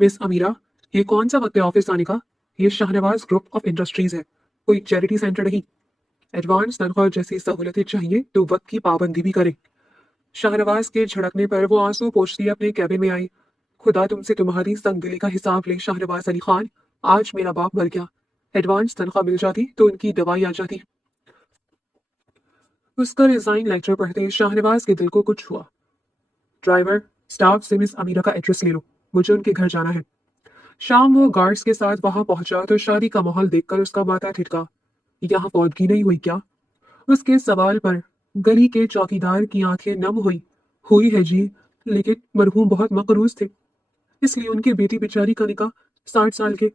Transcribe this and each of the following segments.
Miss अमीरा, ये कौन सा वक्त है ऑफिस आने का? ये शाहनवाज ग्रुप ऑफ इंडस्ट्रीज है, कोई चैरिटी सेंटर नहीं। एडवांस तनख्वाह जैसी सहूलतें चाहिए तो वक्त की पाबंदी भी करें। शाहनवाज के झड़कने पर वो आंसू पोंछती अपने कैबिन में आई। खुदा तुमसे तुम्हारी संगदिली का हिसाब ले शाहनवाज अली खान। आज मेरा बाप मर गया, एडवांस तनख्वाह मिल जाती तो उनकी दवाई आ जाती। उसका रिजाइन लेटर पढ़ते शाहनवाज के दिल को कुछ हुआ। ड्राइवर, स्टाफ से मिस अमीरा का एड्रेस ले लो, मुझे उनके घर जाना है। शाम वो गार्ड्स के साथ वहां पहुंचा तो शादी का माहौल देखकर उसका माथा ठिठका। यहाँ फौदगी नहीं हुई क्या? उसके सवाल पर गली के चौकीदार की आंखें नम हुई है जी, लेकिन मरहूम बहुत मकरूज थे, इसलिए उनकी बेटी बेचारी का निकाह 60 साल के।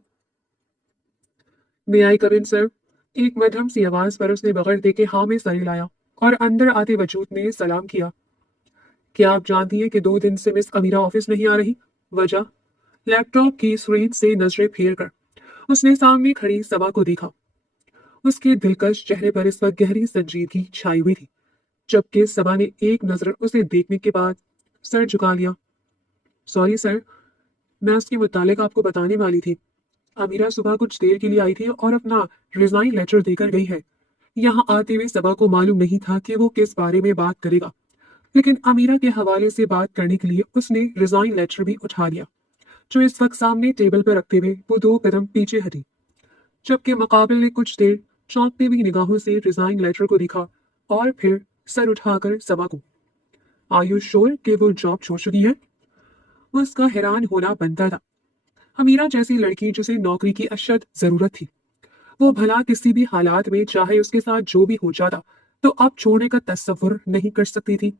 मे आई कम इन सर? एक मध्यम सी आवाज पर उसने बगैर देखे हाँ में सर हिलाया और अंदर आते वजूद में सलाम किया। क्या आप जानती हैं कि 2 दिन से मिस अमीरा ऑफिस नहीं आ रही? वजह? लैपटॉप की स्क्रीन से नजरें फेर कर उसने सामने खड़ी सबा को देखा। उसके दिलकश चेहरे पर इस वक्त गहरी संजीदगी छाई हुई थी, जबकि सबा ने एक नजर उसे देखने के बाद सर झुका लिया। सॉरी सर, मैं उसके मुतालिक आपको बताने वाली थी। अमीरा सुबह कुछ देर के लिए आई थी और अपना रिजाइन लेटर देकर गई है। यहाँ आते हुए सबा को मालूम नहीं था कि वो किस बारे में बात करेगा, लेकिन अमीरा के हवाले से बात करने के लिए उसने रिजाइन लेटर भी उठा लिया, जो इस वक्त सामने टेबल पर रखते हुए वो 2 कदम पीछे हटी, जबकि मुकाबिल ने कुछ देर चौंकती हुई निगाहों से रिजाइन लेटर को देखा और फिर सर उठाकर सबा को। आयुष श्योर कि वो जॉब छोड़ चुकी है? उसका हैरान होना बनता था। अमीरा जैसी लड़की जिसे नौकरी की अशद जरूरत थी, वो भला किसी भी हालात में चाहे उसके साथ जो भी हो जाता तो अब छोड़ने का तस्वुर नहीं कर सकती थी।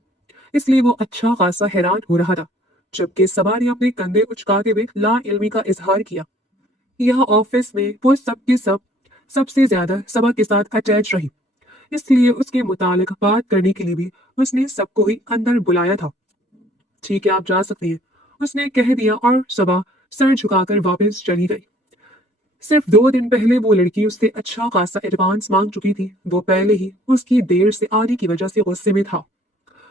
इसलिए वो अच्छा खासा हैरान हो रहा था, जबकि सबा ने अपने कंधे उचकाते हुए ला इल्मी का इजहार किया। यह ऑफिस में वो सबके सबसे ज्यादा सबा के साथ अटैच रही, इसलिए उसके मुतालिक बात करने के लिए भी उसने सबको ही अंदर बुलाया था। ठीक है, आप जा सकती हैं, उसने कह दिया और सबा सर झुकाकर वापस चली गई। सिर्फ 2 दिन पहले वो लड़की उससे अच्छा खासा एडवांस मांग चुकी थी। वो पहले ही उसकी देर से आने की वजह से गुस्से में था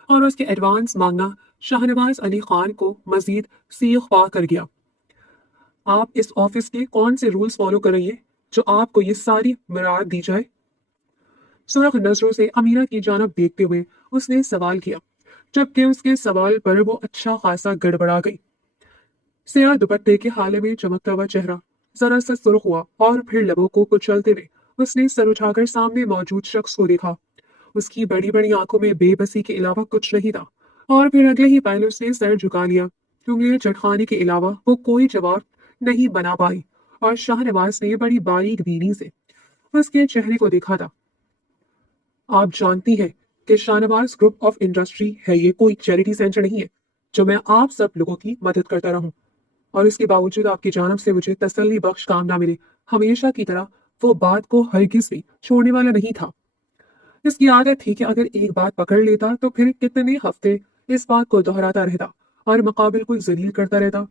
और उसके एडवांस मांगना शाहनवाज अली खान को मजीद सीख पा कर गया। आप इस ऑफिस के कौन से रूल्स फॉलो कर रही हैं जो आपको ये सारी मुराद दी जाए? सुरख नजरों से अमीरा की जानब देखते हुए उसने सवाल किया, जबकि उसके सवाल पर वो अच्छा खासा गड़बड़ा गई। स्याह दुपट्टे के हाले में चमकता हुआ चेहरा जरा सा सुर्ख हुआ और फिर लबों को कुचलते हुए उसने सर उठाकर सामने मौजूद शख्स को देखा। उसकी बड़ी बड़ी आंखों में बेबसी के अलावा कुछ नहीं था और फिर अगले ही पल उसने सर झुका लिया। उंगलियां चटखाने के अलावा वो कोई जवाब नहीं बना पाई और शाहनवाज ने बड़ी बारीक बीनी से उसके चेहरे को देखा था। आप जानती हैं कि शाहनवाज ग्रुप ऑफ इंडस्ट्री है, ये कोई चैरिटी सेंटर नहीं है जो मैं आप सब लोगों की मदद करता रहूं और इसके बावजूद आपकी जानब से मुझे तसल्ली बख्श काम ना मिले। हमेशा की तरह वो बात को हरगिज भी छोड़ने वाला नहीं था। इसकी आदत थी कि अगर एक बात पकड़ लेता तो फिर कितने हफ्ते इस बात को दोहराता रहता और मुकाबिल को जलील करता रहता।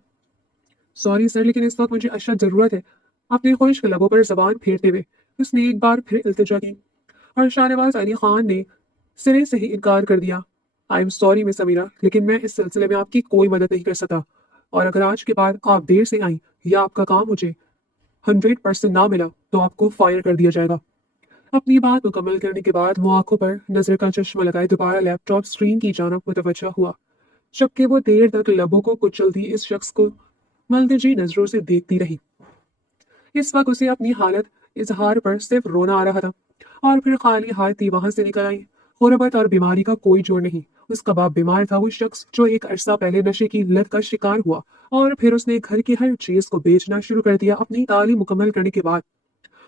सॉरी सर, लेकिन इस वक्त मुझे अशद जरूरत है। अपने खुश्क लबों पर जबान फेरते हुए उसने एक बार फिर इल्तिजा की और शाहनवाज अली खान ने सिरे से ही इनकार कर दिया। आई एम सॉरी मिस अमीरा, लेकिन मैं इस सिलसिले में आपकी कोई मदद नहीं कर सकता और अगर आज के बाद आप देर से आई या आपका काम मुझे 100% ना मिला तो आपको फायर कर दिया जाएगा। अपनी बात मुकम्मल करने के बाद वो आंखों पर नजर का चश्मा लगाए दोबारा लैपटॉप स्क्रीन की जानब मुतवज्जा हुआ, जबकि वो देर तक लबों को कुचलती इस शख्स को मलतजी नजरों से देखती रही। इस वक्त उसे अपनी हालत इजहार पर सिर्फ रोना आ रहा था और फिर खाली हाथ ही वहां से निकल आई। गुर्बत और बीमारी का कोई जोड़ नहीं। उसका बाप बीमार था, वो शख्स जो एक अरसा पहले नशे की लत का शिकार हुआ और फिर उसने घर की हर चीज को बेचना शुरू कर दिया। अपनी तालीम मुकम्मल करने के बाद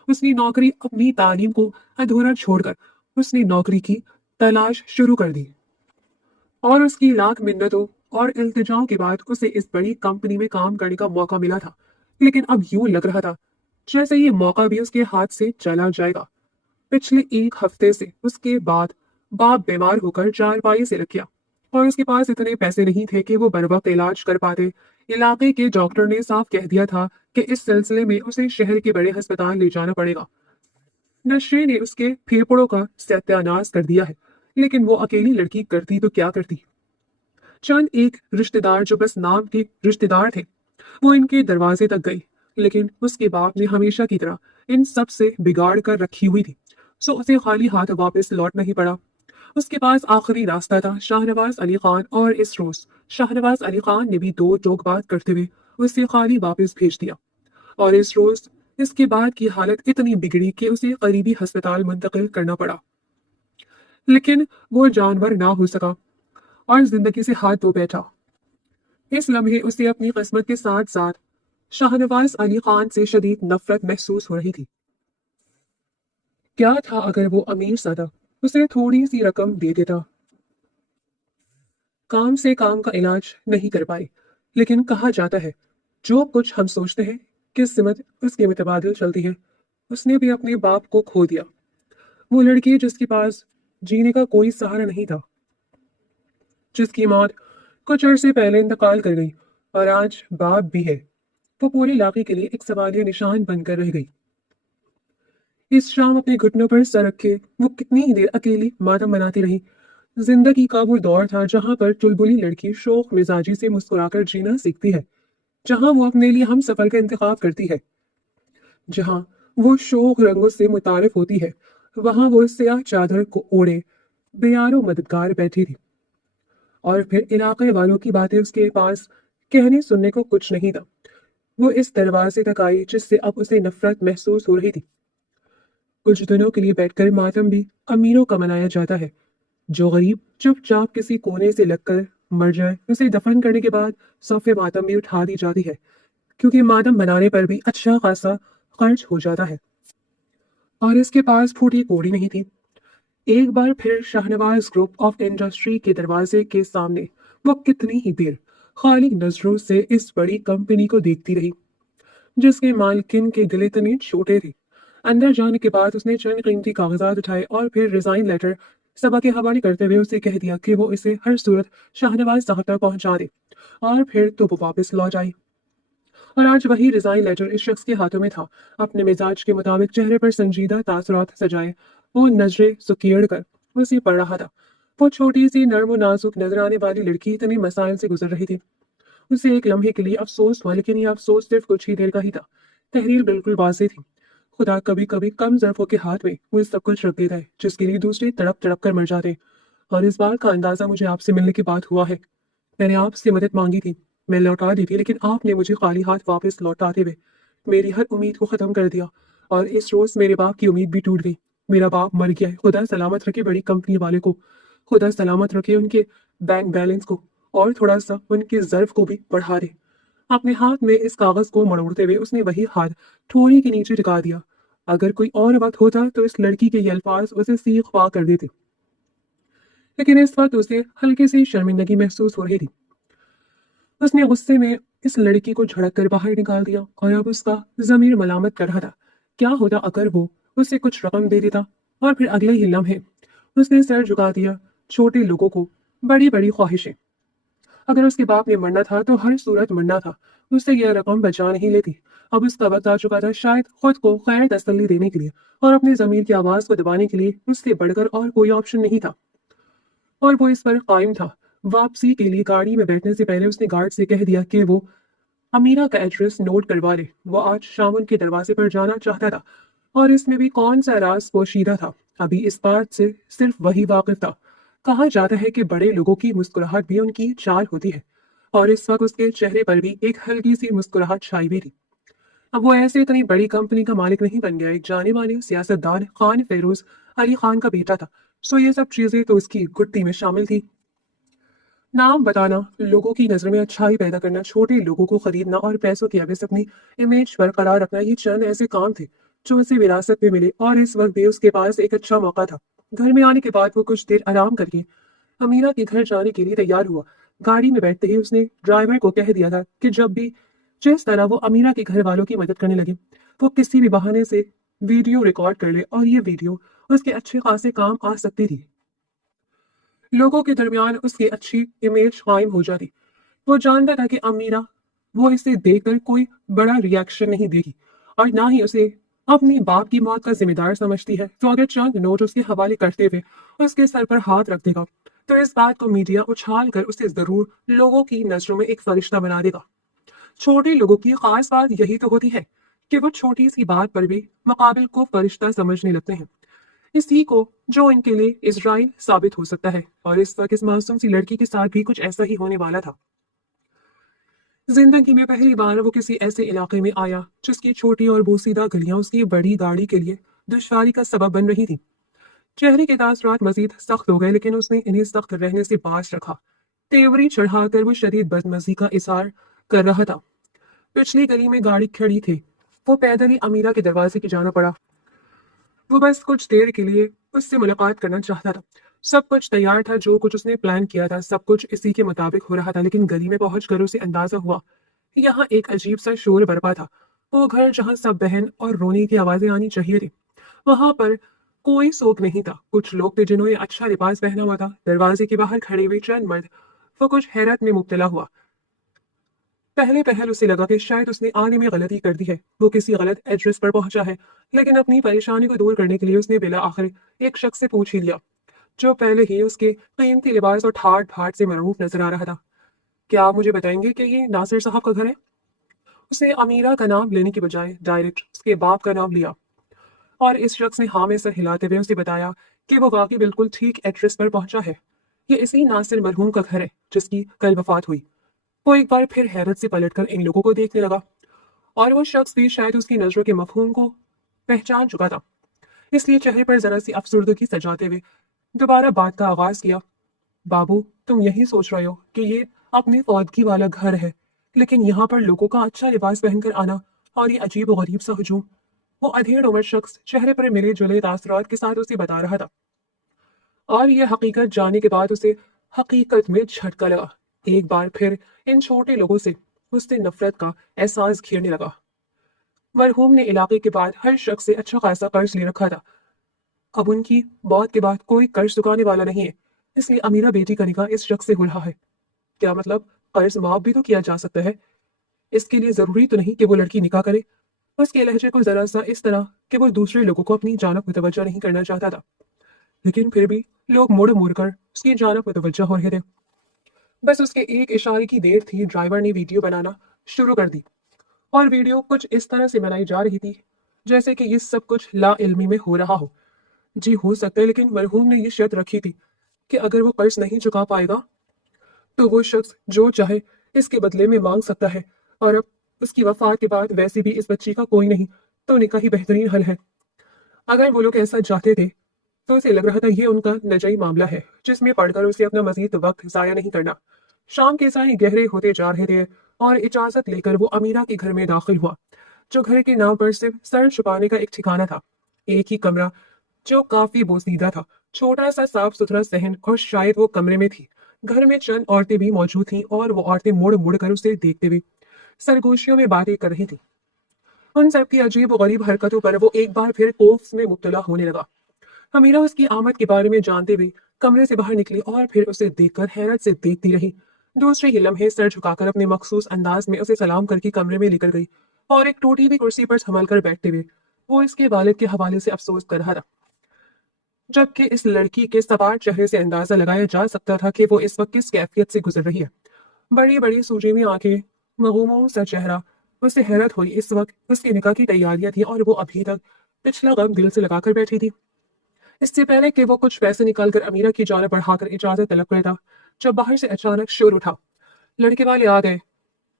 उसने नौकरी अपनी तालीम को अधूरा छोड़कर उसने नौकरी की तलाश शुरू कर दी और उसकी लाख मिन्नतों और इल्तिजाओं के बाद उसे इस बड़ी कंपनी में काम करने का मौका मिला था। लेकिन अब यूं लग रहा था जैसे ये मौका भी उसके हाथ से चला जाएगा। पिछले एक हफ्ते से उसके बाद बाप बीमार होकर चारपाई से रख गया और उसके पास इतने पैसे नहीं थे कि वो बर वक्त इलाज कर पाते। इलाके के डॉक्टर ने साफ कह दिया था कि इस सिलसिले में उसे शहर के बड़े अस्पताल ले जाना पड़ेगा। नशे ने उसके फेफड़ों का सत्यानाश कर दिया है, लेकिन वो अकेली लड़की करती तो क्या करती। चंद एक रिश्तेदार जो बस नाम के रिश्तेदार थे वो इनके दरवाजे तक गई, लेकिन उसके बाप ने हमेशा की तरह इन सब से बिगाड़ कर रखी हुई थी, सो उसे खाली हाथ वापस लौटना ही पड़ा। उसके पास आखिरी रास्ता था शाहनवाज अली खान और इस रोज शाहनवाज अली खान ने भी दो टोक बात करते हुए उसे खाली वापस भेज दिया, और इस रोज इसके बाद की हालत इतनी बिगड़ी कि उसे करीबी अस्पताल मुंतकिल करना पड़ा। लेकिन वो जानवर ना हो सका और जिंदगी से हाथ धो बैठा। इस लम्हे उसे अपनी किस्मत के साथ साथ शाहनवाज अली खान से शदीद नफरत महसूस हो रही थी। क्या था अगर वो अमीर सादा उसे थोड़ी सी रकम दे देता। काम से काम का इलाज नहीं कर पाए, लेकिन कहा जाता है जो कुछ हम सोचते हैं किस्मत उसके मुतबादिल चलती है। उसने भी अपने बाप को खो दिया, वो लड़की जिसके पास जीने का कोई सहारा नहीं था, जिसकी मौत कुछ अरसे पहले इंतकाल कर गई, और आज बाप भी है। वो पूरे इलाके के लिए एक सवालिया निशान बनकर रह गई। इस शाम अपने घुटनों पर सर रखे वो कितनी ही देर अकेली मातम मनाती रही। जिंदगी का वो दौर था जहां पर चुलबुली लड़की शौक मिजाजी से मुस्कुराकर जीना सीखती है, जहां वो अपने लिए हम सफर का इंतखाब करती है, जहां वो शौक रंगों से मुतारिफ होती है, वहां वो स्याह चादर को ओढ़े बेयारो मददगार बैठी थी, और फिर इलाके वालों की बातें उसके पास कहने सुनने को कुछ नहीं था। वो इस दरवाजे तक आई जिससे अब उसे नफरत महसूस हो रही थी। कुछ दिनों के लिए बैठकर मातम भी अमीरों का मनाया जाता है। जो गरीब चुपचाप किसी कोने से लगकर मर जाए, उसे दफन करने के बाद सफ़े मातम भी उठा दी जाती है, क्योंकि मातम बनाने पर भी अच्छा खासा खर्च हो जाता है। और इसके पास फूटी कोड़ी नहीं थी। एक बार फिर शाहनवाज ग्रुप ऑफ इंडस्ट्री के दरवाजे के सामने वो कितनी ही देर खाली नजरों से इस बड़ी कंपनी को देखती रही, जिसके मालकिन के दिल इतने छोटे थे। अंदर जाने के बाद उसने चंद कीमती कागजात उठाए और फिर रिजाइन लेटर सबा के हवाले करते हुए उसे कह दिया कि वो इसे हर सूरत शाहनवाज साहब तक पहुंचा दे, और फिर तो वो वापस लौट आई। और आज वही रिजाइन लेटर इस शख्स के हाथों में था। अपने मिजाज के मुताबिक चेहरे पर संजीदा तासुरात सजाए वो नजरें सुकेड़ कर उसे पढ़ रहा था। वो छोटी सी नर्म और नाजुक नजर आने वाली लड़की इतने मसाइल से गुजर रही थी। उसे एक लम्हे के लिए अफसोस हुआ, लेकिन ये अफसोस सिर्फ कुछ ही देर का ही था। तहरीर बिल्कुल वाज़ेह थी। खुदा कभी कभी कम ज़र्फ़ों के हाथ में वो सब कुछ रख देता है जिसके लिए दूसरे तड़प तड़प कर मर जाते हैं। और इस बात का अंदाजा मुझे आपसे मिलने के बाद हुआ है। मैंने आपसे मदद मांगी थी, मैं लौटा दी थी, लेकिन आपने मुझे खाली हाथ वापस लौटाते हुए मेरी हर उम्मीद को ख़त्म कर दिया। और इस रोज़ मेरे बाप की उम्मीद भी टूट गई। मेरा बाप मर गया है। खुदा सलामत रखे बड़ी कंपनी वाले को, खुदा सलामत रखे उनके बैंक बैलेंस को, और थोड़ा सा उनके ज़र्फ को भी बढ़ा दे। अपने हाथ में इस कागज को मरोड़ते हुए उसने वही हाथ ठोड़ी के नीचे टिका दिया। अगर कोई और वक्त होता तो इस लड़की के ये अल्फाज उसे सीख ख्वाह कर देते, लेकिन इस वक्त उसे हल्की सी शर्मिंदगी महसूस हो रही थी। उसने गुस्से में इस लड़की को झड़क कर बाहर निकाल दिया, और अब उसका जमीर मलामत कर रहा था। क्या होता अगर वो उसे कुछ रकम दे देता, और फिर अगले ही लम्हे उसने सर झुका दिया। छोटे लोगों को बड़ी बड़ी ख्वाहिशें। अगर उसके बाप ने मरना था तो हर सूरत मरना था, उससे यह रकम बचा नहीं लेती। अब उसका वक्त आ चुका था शायद खुद को खैर तसल्ली देने के लिए और अपने जमीर की आवाज को दबाने के लिए। उससे बढ़कर और कोई ऑप्शन नहीं था, और वो इस पर कायम था। वापसी के लिए गाड़ी में बैठने से पहले उसने गार्ड से कह दिया कि वो अमीरा का एड्रेस नोट करवा ले। वो आज शाम उनके दरवाजे पर जाना चाहता था, और इसमें भी कौन सा राज पोशीदा था, अभी इस बात से सिर्फ वही वाकिफ था। कहा जाता है कि बड़े लोगों की मुस्कुराहट भी उनकी चाल होती है, और इस वक्त उसके चेहरे पर भी एक हल्की सी मुस्कुराहट छाई हुई थी। अब वो ऐसे इतनी बड़ी कंपनी का मालिक नहीं बन गया, एक जाने माने सियासतदान खान फेरोज अली खान का बेटा था। सो ये सब चीजें तो उसकी गुट्टी में शामिल थी। नाम बताना, लोगों की नजर में अच्छाई पैदा करना, छोटे लोगों को खरीदना और पैसों की वजह से अपनी इमेज बरकरार रखना, ये चंद ऐसे काम थे जो उसे विरासत में मिले, और इस वक्त भी उसके पास एक अच्छा मौका था। घर में आने के बाद वो कुछ देर आराम करके अमीरा के घर जाने के लिए तैयार हुआ। गाड़ी में बैठते ही उसने ड्राइवर को कह दिया था कि जब भी जिस तरह वो अमीरा के घर वालों की मदद करने लगे, वो किसी भी बहाने से वीडियो रिकॉर्ड कर ले, और ये वीडियो उसके अच्छे खासे काम आ सकती थी। लोगों के दरमियान उसकी अच्छी इमेज कायम हो जाती। वो जानता था कि अमीरा वो इसे देखकर कोई बड़ा रिएक्शन नहीं देगी, और ना ही उसे अपनी बाप की मौत का जिम्मेदार समझती है। तो अगर चंद नोट उसके हवाले करते हुए उसके सर पर हाथ रख देगा, तो इस बात को मीडिया उछाल कर उसे जरूर लोगों की नजरों में एक फरिश्ता बना देगा। छोटे लोगों की खास बात यही तो होती है कि वो छोटी सी बात पर भी मुकाबिल को फरिश्ता समझने लगते हैं, इसी को जो इनके लिए इजराइल साबित हो सकता है। और इस वक्त इस मासूम सी लड़की के साथ भी कुछ ऐसा ही होने वाला था। जिंदगी में पहली बार वो किसी ऐसे इलाके में आया जिसकी छोटी और बोसीदा गलियां उसकी बड़ी गाड़ी के लिए दुश्वारी का सबब बन रही थी। चेहरे के तासरात मजीद सख्त हो गए, लेकिन उसने इन्हें सख्त रहने से बाज रखा। तेवरी चढ़ाकर वो शदीद बदमजी का इजहार कर रहा था। पिछली गली में गाड़ी खड़ी थी। वो पैदल ही अमीरा के दरवाजे की जाना पड़ा। वो बस कुछ देर के लिए उससे मुलाकात करना चाहता था। सब कुछ तैयार था, जो कुछ उसने प्लान किया था सब कुछ इसी के मुताबिक हो रहा था। लेकिन गली में पहुंचकर उसे अंदाजा हुआ कि यहाँ एक अजीब सा शोर बरपा था। वो घर जहाँ सब बहन और रोने की आवाजें आनी चाहिए थी, वहां पर कोई शोक नहीं था। कुछ लोग थे जिन्होंने अच्छा लिबास पहना हुआ था। दरवाजे के बाहर खड़े हुए चंद मर्द। वो कुछ हैरत में मुब्तला हुआ। पहले पहल उसे लगा कि शायद उसने आने में गलती कर दी है, वो किसी गलत एड्रेस पर पहुंचा है। लेकिन अपनी परेशानी को दूर करने के लिए उसने बिला आखिर एक शख्स से पूछ ही लिया, जो पहले ही उसके कीमती लिबास और ठाट बाट से मरूफ नजर आ रहा था। क्या आप मुझे बताएंगे कि ये नासिर साहब का घर है? उसने अमीरा का नाम लेने की बजाय डायरेक्ट उसके बाप का नाम लिया, और इस शख्स ने हाँ में सर हिलाते हुए उसे बताया कि वो वाकई बिल्कुल ठीक एड्रेस पर पहुंचा है। ये इसी नासिर मरहूम का घर है जिसकी कल वफात हुई। वो एक बार फिर हैरत से पलटकर इन लोगों को देखने लगा, और वो शख्स भी शायद उसकी नजरों के मफहूम को पहचान चुका था, इसलिए चेहरे पर जरा सी अफसुर्दगी सजाते हुए दोबारा बात का आगाज किया। बाबू, तुम यही सोच रहे हो कि ये अपनी फौदगी वाला घर है, लेकिन यहाँ पर लोगों का अच्छा लिबास पहनकर आना और ये अजीब और गरीब सा हुजूम। वो अधेड़ उम्र शख्स चेहरे पर मिले जुले तासरात के साथ उसे बता रहा था, और यह हकीकत जानने के बाद उसे हकीकत में झटका लगा। एक बार फिर इन छोटे लोगों से उससे नफरत का एहसास घेरने लगा। मरहूम ने इलाके के बाद हर शख्स से अच्छा खासा कर्ज ले रखा था। अब उनकी मौत के बाद कोई कर्ज चुकाने वाला नहीं है, इसलिए अमीरा बेटी का निकाह इस शख्स से हो रहा है। क्या मतलब? कर्ज माफ भी तो किया जा सकता है। इसके लिए जरूरी तो नहीं कि वो लड़की निकाह करे। उसके लहजे को जरा सा इस तरह कि वो दूसरे लोगों को अपनी जानब मुतवज्जो नहीं करना चाहता था, लेकिन फिर भी लोग मुड़ मुड़ कर उसकी जानब मुतवज्जो हो रहे थे। बस उसके एक इशारे की देर थी, ड्राइवर ने वीडियो बनाना शुरू कर दी, और वीडियो कुछ इस तरह से बनाई जा रही थी जैसे कि ये सब कुछ ला इल्मी में हो रहा हो। जी हो सकता है, लेकिन मरहूम ने ये शर्त रखी थी कि अगर वो कर्ज नहीं चुका पाएगा तो वो शख्स जो चाहे इसके बदले में मांग सकता है। और अब उसकी वफात के बाद वैसे भी इस बच्ची का कोई नहीं, तो निकाह ही बेहतरीन हल है। अगर वो लोग ऐसा चाहते थे तो उसे लग रहा था ये उनका नजई मामला है जिसमें पढ़कर उसे अपना मजीद वक्त जाया नहीं करना। शाम के साय गहरे होते जा रहे थे, और इजाजत लेकर वो अमीरा के घर में दाखिल हुआ, जो घर के नाम पर सिर्फ सर छुपाने का एक ठिकाना था। एक ही कमरा जो काफी बोसीदा था, छोटा सा साफ सुथरा सहन, और शायद वो कमरे में थी। घर में चंद औरतें भी मौजूद थीं, और वो औरतें मुड़ मुड़ कर उसे देखते हुए सरगोशियों में बातें कर रही थी। उन सब की अजीब और गरीब हरकतों पर वो एक बार फिर कोफ्स में मुब्तला होने लगा। अमीरा उसकी आमद के बारे में जानते हुए कमरे से बाहर निकली, और फिर उसे देखकर हैरत से देखती रही। दूसरे ही लम्हे सर झुकाकर अपने मखसूस अंदाज में उसे सलाम करके कमरे में लेकर गई, और एक टूटी हुई कुर्सी पर संभल कर बैठते हुए वो इसके वालिद के हवाले से अफसोस कर रहा था, जबकि इस लड़की के सपाट चेहरे से अंदाजा लगाया जा सकता था कि वो इस वक्त किस कैफियत से गुजर रही है। बड़ी बड़ी सूजी हुई आंखें, मगूमों सा चेहरा। उसे हैरत हुई, इस वक्त उसके निकाह की तैयारियां थी, और वो अभी तक पिछला गम दिल से लगाकर बैठी थी। इससे पहले कि वो कुछ पैसे निकालकर अमीरा की जानब बढ़ाकर इजाजत तलब करता, जब बाहर से अचानक शोर उठा। लड़के वाले आ गए,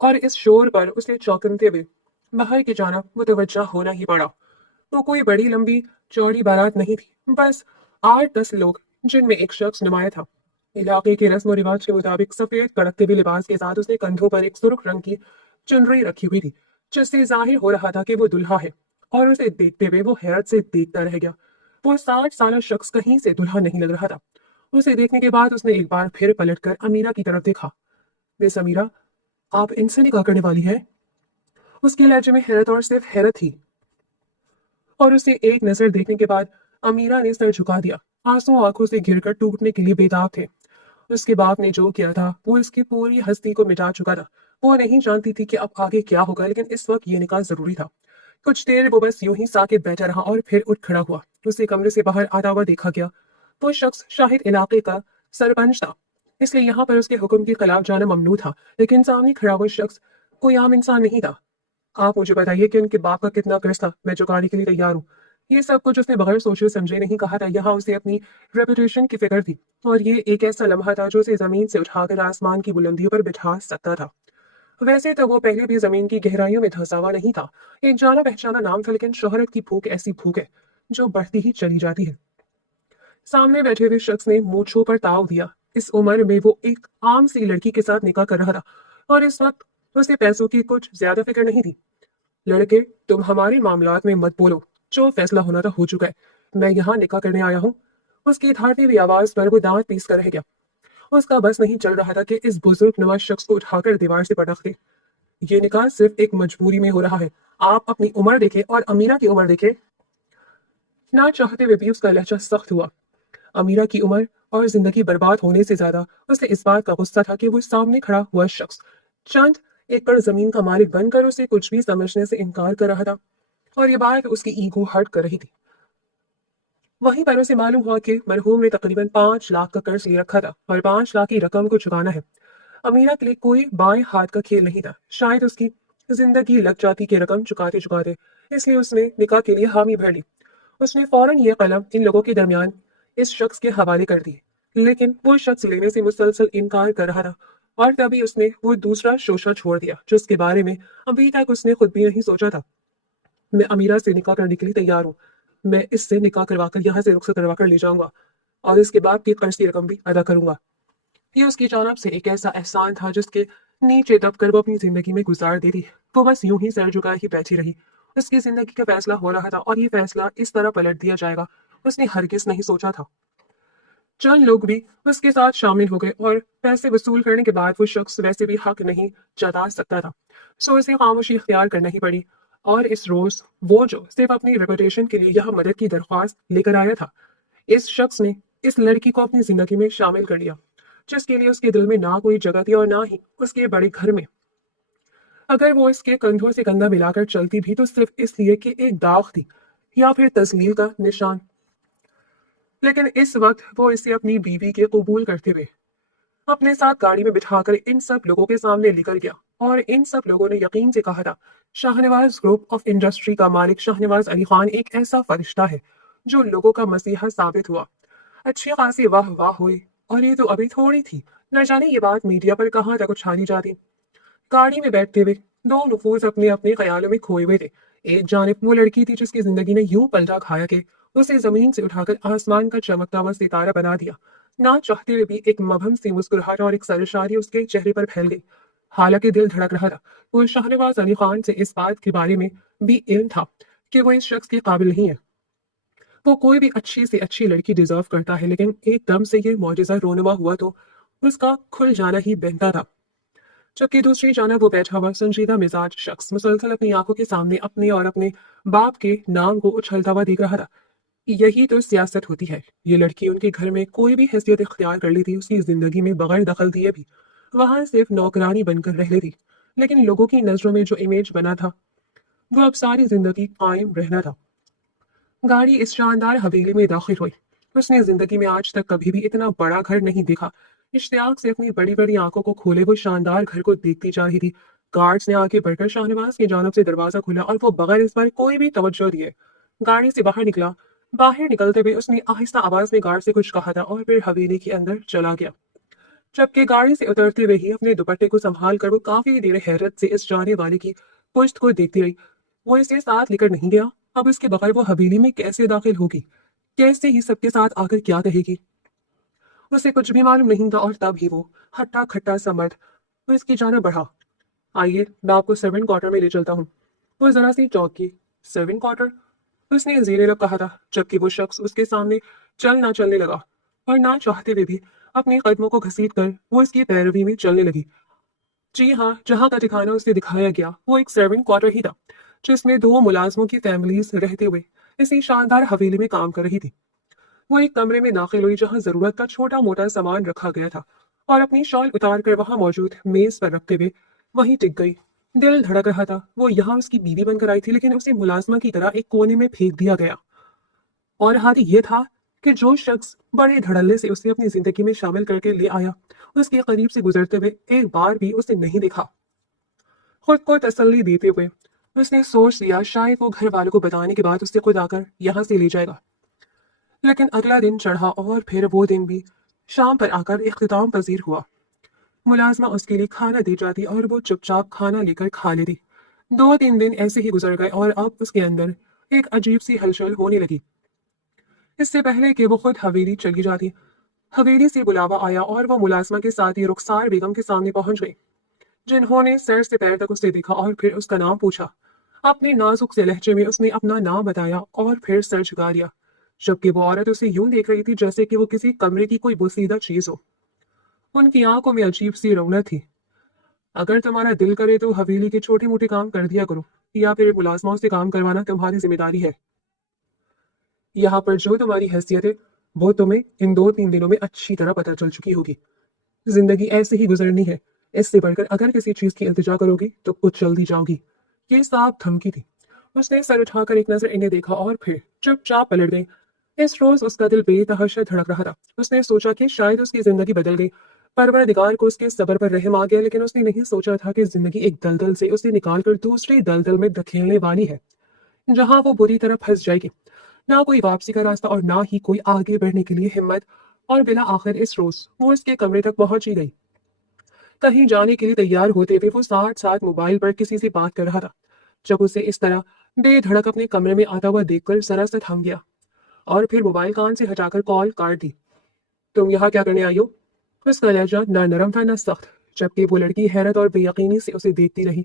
और इस शोर पर उसे चौंकते हुए बाहर की जानब मुतवज्जा होना ही पड़ा। वो कोई बड़ी लंबी चौड़ी बारात नहीं थी, बस 8-10 लोग, जिनमें एक शख्स नुमाया था। इलाके के रस्म और रिवाज के मुताबिक सफेद कड़कते हुए लिबास के साथ उसने कंधों पर एक सुर्ख रंग की चुनरी रखी हुई थी, जिससे जाहिर हो रहा था कि वो दुल्हा है। और उसे देखते हुए वो हैरत से देखता रह गया। वो 60 साल शख्स कहीं से दुल्हा नहीं लग रहा था। उसे देखने के बाद उसने एक बार फिर पलटकर अमीरा की तरफ देखा। मिस अमीरा, आप इनसे निकाह करने वाली हैं? उसके लहजे में हैरत और सिर्फ हैरत थी, और उसे एक नजर देखने के बाद अमीरा ने सर झुका दिया। आंसू आंखों से गिरकर टूटने के लिए बेताब थे। उसके बाप ने जो किया था वो इसकी पूरी हस्ती को मिटा चुका था। वो नहीं जानती थी कि अब आगे क्या होगा, लेकिन इस वक्त ये निकाह जरूरी था। कुछ देर वो बस यूं ही साकित बैठा रहा, और फिर उठ खड़ा हुआ। उसे कमरे से बाहर आता हुआ देखा गया। वो शख्स शाहिद इलाके का सरपंच था, इसलिए यहाँ पर उसके हुक्म के खिलाफ जाना ममनू था। लेकिन सामने खड़ा हुआ शख्स कोई आम इंसान नहीं था। आप मुझे बताइए कि उनके बाप का कितना कर्ज था, मैं चुकाने के लिए तैयार हूँ। ये सब कुछ उसने बगैर सोचे समझे नहीं कहा था। यहाँ उसे अपनी रेपुटेशन की फिक्र थी, और ये एक ऐसा लम्हा था जो उसे जमीन से उठाकर आसमान की बुलंदियों पर बिठा सकता था। वैसे तो वो पहले भी जमीन की गहराइयों में धंसा हुआ नहीं था। एक जाना पहचाना नाम था, लेकिन शोहरत की भूख ऐसी भूख है जो बढ़ती ही चली जाती है। सामने बैठे हुए शख्स ने मूंछों पर ताव दिया। इस उम्र में वो एक आम सी लड़की के साथ निकाह कर रहा था, और इस वक्त उसे पैसों की कुछ ज्यादा फिक्र नहीं थी। लड़के, तुम हमारे मामलात में मत बोलो। जो फैसला होना था हो चुका है। मैं यहाँ निकाह करने आया हूँ। उसकी धारती हुई आवाज पर वो दांत पीस कर रह गया। उसका बस नहीं चल रहा था कि इस बुजुर्ग नवाज शख्स को उठाकर दीवार से पटक दे। ये निकाह सिर्फ एक मजबूरी में हो रहा है। आप अपनी उम्र देखें और अमीरा की उम्र देखें। ना चाहते हुए भी उसका लहजा सख्त हुआ। अमीरा की उम्र और जिंदगी बर्बाद होने से ज्यादा उसे इस बात का गुस्सा था कि वो सामने खड़ा हुआ शख्स चंद एकड़ जमीन का मालिक बनकर उसे कुछ भी समझने से इनकार कर रहा था, और ये बात उसकी ईगो हर्ट कर रही थी। वहीं पर उसे मालूम हुआ कि मरहूम ने तकरीबन 5 लाख का कर्ज ले रखा था, और 5 लाख की रकम को चुकाना है। अमीरा के लिए कोई बाएं हाथ का खेल नहीं था। शायद उसकी जिंदगी लग जाती कि रकम चुकाते चुकाते, इसलिए उसने निकाह के लिए हामी भर ली। उसने फौरन ये कलम इन लोगों के दरमियान इस शख्स के हवाले कर दी, लेकिन वो शख्स लेने से मुसलसल इनकार कर रहा था। और तभी उसने वो दूसरा शोशा छोड़ दिया जिसके बारे में अभी तक उसने खुद भी नहीं सोचा था। मैं अमीरा से निकाह करने के लिए तैयार हूँ। मैं इससे निकाह करवाकर यहाँ से रुखसत करवाकर ले जाऊंगा, और इसके बाद की कर्ज की रकम भी अदा करूंगा। ये उसकी जानब से एक ऐसा एहसान था जिसके नीचे दबकर वो अपनी जिंदगी में गुजार देती। वो बस यूं ही सर झुकाए ही बैठी रही। उसकी जिंदगी का फैसला हो रहा था, और ये फैसला इस तरह पलट दिया जाएगा उसने हरगिज नहीं सोचा था। चंद लोग भी उसके साथ शामिल हो गए, और पैसे वसूल करने के बाद वो शख्स वैसे भी हक नहीं जता सकता था, सो उसे खामोशी इख्तियार करनी ही पड़ी। और इस रोज वो जो सिर्फ अपनी रेपुटेशन के लिए यह मदद की दरख्वास्त लेकर आया था, इस शख्स ने इस लड़की को अपनी जिंदगी में शामिल कर लिया, जिसके लिए उसके दिल में ना कोई जगह थी और ना ही उसके बड़े घर में। अगर वो इसके कंधों से कंधा मिलाकर चलती भी तो सिर्फ इसलिए कि एक दाग थी या फिर तस्लील का निशान। लेकिन इस वक्त वो इसे अपनी बीवी के कबूल करते हुए अपने साथ गाड़ी में बिठाकर इन सब लोगों के सामने लेकर गया, और इन सब लोगों ने यकीन से कहा था शाहनवाज ग्रुप ऑफ इंडस्ट्री का मालिक शाहनवाज अली खान एक ऐसा फरिश्ता है जो लोगों का मसीहा साबित हुआ। अच्छी खासी वाह वाह हुई, और ये तो अभी थोड़ी थी। न जाने ये बात मीडिया पर कहाँ तक उछाली जाती। गाड़ी में बैठते हुए दो नफूस अपने अपने ख्यालों में खोए हुए थे। एक जानिब वो लड़की थी जिसकी जिंदगी ने यूं पलटा खाया कि उसे जमीन से उठाकर आसमान का चमकता हुआ सितारा बना दिया। ना चाहते हुए भी एक मबहम सी मुस्कुराहट और एक सरशारी उसके चेहरे पर फैल गई। हालांकि दिल धड़क रहा था। वो शाहनवाज अली खान से इस बात के बारे में भी इल्म था कि वो इस शख्स के काबिल नहीं है। वो कोई भी अच्छी से अच्छी लड़की डिजर्व करता है, लेकिन एकदम से ये मौजज़ा रोनुमा हुआ तो उसका खुल जाना ही बेहतर था। जबकि दूसरी जानब वो बैठा हुआ संजीदा मिजाज शख्स मुसलसल अपनी आंखों के सामने अपने और अपने बाप के नाम को उछलता हुआ देख रहा था। यही तो सियासत होती है। ये लड़की उनके घर में कोई भी हैसियत इख्तियार कर लेती, उसकी जिंदगी में बगैर दखल दिए भी वहां सिर्फ नौकरानी बनकर रह लेती। लेकिन लोगों की नजरों में जो इमेज बना था वो अब सारी जिंदगी कायम रहना था। गाड़ी इस शानदार हवेली में दाखिल हुई। उसने जिंदगी में आज तक कभी भी इतना बड़ा घर नहीं देखा। इश्तियाक से अपनी बड़ी बड़ी आंखों को खोले वो शानदार घर को देखती जा रही थी। गार्ड्स ने आगे बढ़कर शाहनवाज की जानब से दरवाजा खोला, और वो बगैर इस पर कोई भी तवज्जो दिए गाड़ी से बाहर निकला। बाहर निकलते हुए उसने आहिस्ता आवाज में गार्ड से कुछ कहा था और फिर हवेली के अंदर चला गया। जबकि गाड़ी से उतरते हुए ही अपने दुपट्टे को संभाल कर वो काफी देर हैरत से इस जाने वाले की पुश्त को देखती रही। वो इसे साथ लेकर नहीं गया। अब इसके बगैर वो हवेली में कैसे दाखिल होगी, कैसे ही सबके साथ आकर क्या कहेगी, उसे कुछ भी मालूम नहीं था। और तब ही वो हट्टा खट्टा सा मर्द वो इसकी जाना बढ़ा। आइए, मैं आपको सर्वेंट क्वार्टर में ले चलता हूँ। वो जरा सी चौंकी। सर्वेंट क्वार्टर, उसने जेरे लब कहा था, जबकि वो शख्स उसके सामने चल ना चलने लगा, और ना चाहते हुए भी अपने कदमों को घसीट कर वो इसकी पैरवी में चलने लगी। जी हाँ, जहाँ का ठिकाना उसे दिखाया गया वो एक सर्वेंट क्वार्टर ही था, जिसमें दो मुलाजमों की फैमिलीज रहते हुए इसी शानदार हवेली में काम कर रही थी। वो एक कमरे में दाखिल हुई जहाँ जरूरत का छोटा मोटा सामान रखा गया था, और अपनी शॉल उतार कर वहां मौजूद मेज पर रखते हुए वहीं टिक गई। दिल धड़क रहा था। वो यहाँ उसकी बीवी बनकर आई थी, लेकिन उसे मुलाजमा की तरह एक कोने में फेंक दिया गया। और हाथ ये था कि जो शख्स बड़े धड़ल्ले से उसे अपनी जिंदगी में शामिल करके ले आया, उसके करीब से गुजरते हुए एक बार भी उसे नहीं देखा। खुद को तसल्ली देते हुए उसने सोच लिया शायद वो घर वालों को बताने के बाद उससे खुद आकर यहाँ से ले जाएगा। लेकिन अगला दिन चढ़ा और फिर वो दिन भी शाम पर आकर इख्तिताम पजीर हुआ। मुलाजमा उसके लिए खाना दे जाती और वो चुपचाप खाना लेकर खा लेती। 2-3 दिन ऐसे ही गुजर गए और अब उसके अंदर एक अजीब सी हलचल होने लगी। इससे पहले कि वो खुद हवेली चली जाती, हवेली से बुलावा आया और वो मुलाजमा के साथ ही रुखसार बेगम के सामने पहुंच गई, जिन्होंने सर से पैर तक उसे देखा और फिर उसका नाम पूछा। अपने नाजुक से लहजे में उसने अपना नाम बताया और फिर सर झुका लिया, जबकि वो औरत उसे यूं देख रही थी जैसे कि वो किसी कमरे की कोई बोसीदा चीज हो। उनकी आंखों में अजीब सी रौनक थी। अगर तुम्हारा दिल करे तो हवेली के छोटे मोटे काम कर दिया करो, या फिर मुलाजमाओं से काम करवाना तुम्हारी जिम्मेदारी है। यहाँ पर जो तुम्हारी हैसियत है वो तुम्हें इन 2-3 दिनों में अच्छी तरह पता चल चुकी होगी। जिंदगी ऐसे ही गुजरनी है, इससे बढ़कर अगर किसी चीज की इल्तिजा करोगी तो कुछ जल्दी जाओगी। ये साफ धमकी थी। उसने सर उठाकर एक नजर इन्हें देखा और फिर चुपचाप पलट गई। इस रोज उसका दिल बेतहाशा धड़क रहा था। उसने सोचा कि शायद उसकी जिंदगी बदल गई, परवरदिगार को उसके सब्र पर रहम आ गया, लेकिन उसने नहीं सोचा था कि जिंदगी एक दलदल से उसे निकालकर दूसरी दलदल में धकेलने वाली है, जहां वो बुरी तरह फंस जाएगी। ना कोई वापसी का रास्ता और ना ही कोई आगे बढ़ने के लिए हिम्मत। और बिला आखिर इस रोज वो उसके कमरे तक पहुंच ही गई। कहीं जाने के लिए तैयार होते हुए वो साथ साथ मोबाइल पर किसी से बात कर रहा था, जब उसे इस तरह बेधड़क अपने कमरे में आता हुआ देखकर जरा सा थम गया और फिर मोबाइल कान से हटाकर कॉल काट दी। तुम यहाँ क्या करने आई हो? उसका लहजा न नरम था न सख्त, जबकि वो लड़की हैरत और बेयकीनी से उसे देखती रही।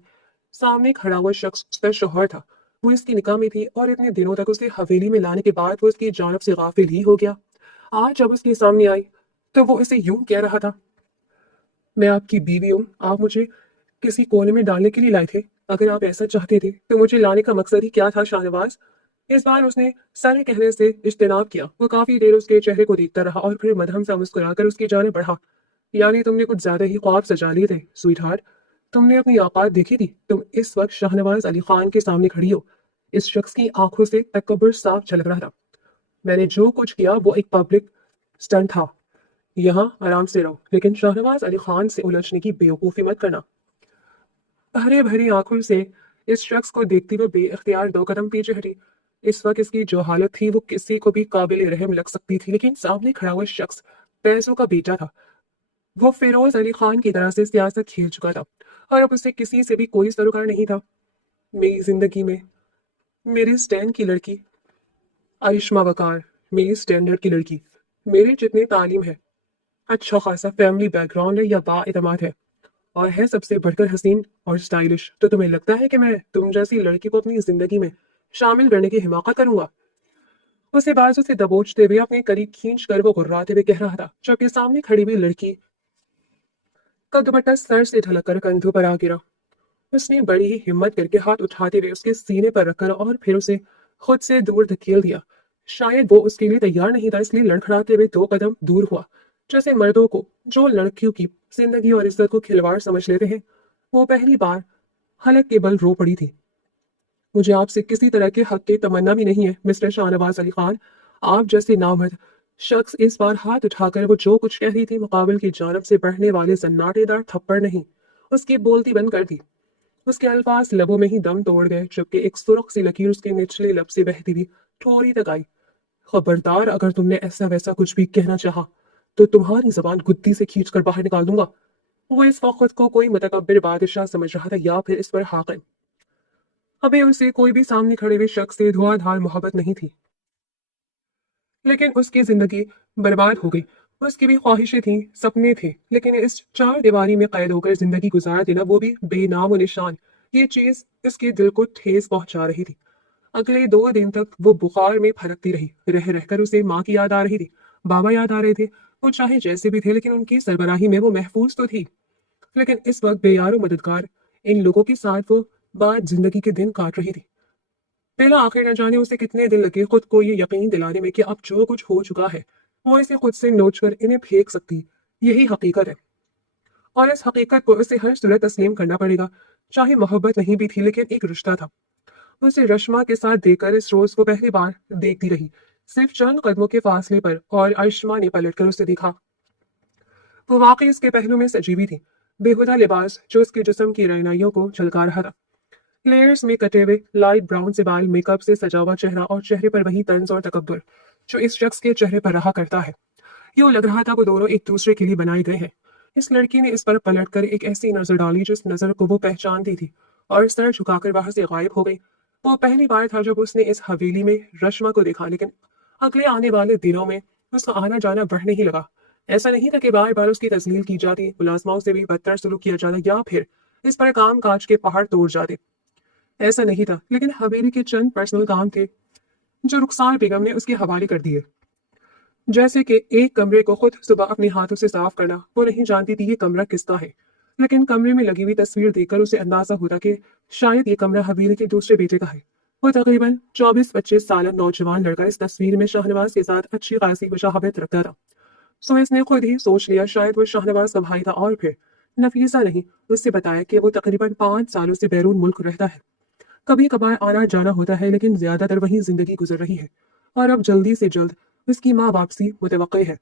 सामने खड़ा हुआ शख्स उसका शौहर था। वो इसकी निकाह में थी और इतने दिनों तक उसे हवेली में लाने के बाद वो उसकी जानब से गाफिल ही हो गया। आज जब उसके सामने आई तो वो इसे यूं कह रहा था, मैं आपकी बीवी हूँ, आप मुझे किसी कोने में डालने के लिए लाए थे। अगर आप ऐसा चाहते थे तो मुझे लाने का मकसद ही क्या था शाहनवाज? इस बार उसने सारे कहने से इज्तनाब किया। वो काफी देर उसके चेहरे को देखता रहा और फिर मदहम सा मुस्कुराकर उसकी जाने बढ़ा। यानी तुमने कुछ ज्यादा ही ख्वाब सजा लिए थे स्वीट हार्ट। तुमने अपनी औकात देखी थी। तुम इस वक्त शाहनवाज अली खान के सामने खड़ी हो। इस शख्स की आंखों से तकब्बुर साफ झलक रहा था। मैंने जो कुछ किया वो एक पब्लिक स्टंट था। यहाँ आराम से रहो, लेकिन शाहनवाज अली खान से उलझने की बेवकूफी मत करना। हरे भरी आंखों से इस शख्स को देखती हुए बेइख्तियार 2 कदम पीछे हटी। इस वक्त इसकी जो हालत थी वो किसी को भी काबिल रहम लग सकती थी, लेकिन सामने खड़ा हुआ शख्स पैसों का बेटा था। वो फिरोज अली खान की तरह से सियासत खेल चुका था और अब उसे किसी से भी कोई सरोकार नहीं था। मेरी जिंदगी में मेरे स्टैंड की लड़की आयुष्मा वकार, मेरी स्टैंडर्ड की लड़की, मेरे जितने तालीम है, अच्छा खासा फैमिली बैकग्राउंड है या बाएतमाद है, और है सबसे बढ़कर हसीन और स्टाइलिश, तो तुम्हें लगता है कि मैं तुम जैसी लड़की को अपनी जिंदगी में शामिल करने की हिमाकत करूंगा? उसे बाजू से दबोचते हुए अपने करीब खींच कर वो गुर्राते हुए कह रहा था, जबकि सामने खड़ी हुई लड़की का दुपट्टा सर से ढलक कर कंधों पर आ गिरा। उसने बड़ी ही हिम्मत करके हाथ उठाते हुए उसके सीने पर रखकर और फिर उसे खुद से दूर धकेल दिया। शायद वो उसके लिए तैयार नहीं था, इसलिए लड़खड़ाते हुए 2 कदम दूर हुआ। जैसे मर्दों को जो लड़कियों की जिंदगी और इज्जत को खिलवाड़ समझ लेते हैं, वो पहली बार हलक के बल रो पड़ी थी। मुझे आपसे किसी तरह के हक की तमन्ना भी नहीं है मिस्टर शाहनवाज अली खान। आप जैसे नामर्द शख्स इस बार हाथ उठाकर वो जो कुछ कह रही थी मुकाबल की जानब से बढ़ने वाले सन्नाटेदार थप्पड़ नहीं, उसकी बोलती बंद कर दी। उसके अल्फाज लबों में ही दम तोड़ गए, जबकि एक सुर्ख सी लकीर उसके निचले लब से बहती हुई ठोड़ी तक आई। खबरदार, अगर तुमने ऐसा वैसा कुछ भी कहना चाहा तो तुम्हारी जबान गुद्दी से खींच कर बाहर निकाल दूंगा। वो इस वक्त खुद को कोई मुतकब्बिर बादशाह समझ रहा था या फिर इस पर हाकिम। अभी उसे कोई भी सामने खड़े हुए शख्स से धुआंधार मोहब्बत नहीं थी, लेकिन उसकी जिंदगी बर्बाद हो गई। उसकी भी ख्वाहिशें थीं, सपने थे, लेकिन इस चार दीवारी में कैद होकर जिंदगी गुजार देना, वो भी बेनाम निशान, ये चीज इसके दिल को ठेस पहुंचा रही थी। अगले 2 दिन तक वो बुखार में फरकती रही। रह रहकर उसे माँ की याद आ रही थी, बाबा याद आ रहे थे। वो चाहे जैसे भी थे, लेकिन उनकी सरबराही में वो महफूज तो थी। लेकिन इस वक्त बेयारो मददगार इन लोगों के साथ वो बाद जिंदगी के दिन काट रही थी। पहला आखिर न जाने उसे कितने दिन लगे खुद को ये यकीन दिलाने में कि अब जो कुछ हो चुका है वो इसे खुद से नोच कर इन्हें फेंक सकती। यही हकीकत है, और इस हकीकत को उसे हर सूरत तस्लीम करना पड़ेगा। चाहे मोहब्बत नहीं भी थी, लेकिन एक रिश्ता था। उसे रश्मा के साथ देखकर इस रोज को पहली बार देखती रही, सिर्फ चंद कदमों के फासले पर, और आयुष्मा ने पलटकर उसे देखा। वो वाकई इसके पहलू में सजीवी थी। बेहुदा लिबास जो उसके जिस्म की रहनाइयों को झलका रहा था। लेयर्स में कटे हुए लाइट ब्राउन से बाल, मेकअप से सजा हुआ चेहरा और चेहरे पर वही तंज और तकब्बुर जो इस शख्स के चेहरे पर रहा करता है। यूं लग रहा था वो दोनों एक दूसरे के लिए बनाए गए हैं। इस लड़की ने इस पर पलटकर एक ऐसी नजर डाली जिस नजर को वो पहचानती थी और इस तरह झुकाकर वहां से गायब हो गई। वो पहली बार था जब उसने इस हवेली में रश्मा को देखा, लेकिन अगले आने वाले दिनों में उसका आना जाना बढ़ने ही लगा। ऐसा नहीं था कि बार बार उसकी तस्लील की जाती, मुलाजमाओं से भी बदतर सलूक किया जाता या फिर इस पर काम काज के पहाड़ तोड़ जाते। ऐसा नहीं था, लेकिन हवेली के चंद पर्सनल काम थे जो रुखसार बेगम ने उसके हवाले कर दिए। जैसे कि एक कमरे को खुद सुबह अपने हाथों से साफ करना। वो नहीं जानती थी ये कमरा किसका है, लेकिन कमरे में लगी हुई तस्वीर देखकर उसे अंदाजा होता कि शायद ये कमरा हवेली के दूसरे बेटे का है। वो तकरीबन 24-25 साल नौजवान लड़का इस तस्वीर में शाहनवाज के साथ अच्छी खासी मुशाहबत रखता था। सो इसने खुद ही सोच लिया शायद वो शाहनवाज का भाई था, और फिर नफीसा नहीं उससे बताया कि वो तकरीबन 5 सालों से बैरून मुल्क रहता है। कभी कभार आना जाना होता है, लेकिन ज्यादातर वहीं जिंदगी गुजर रही है और अब जल्दी से जल्द उसकी माँ वापसी मुतवक्के है।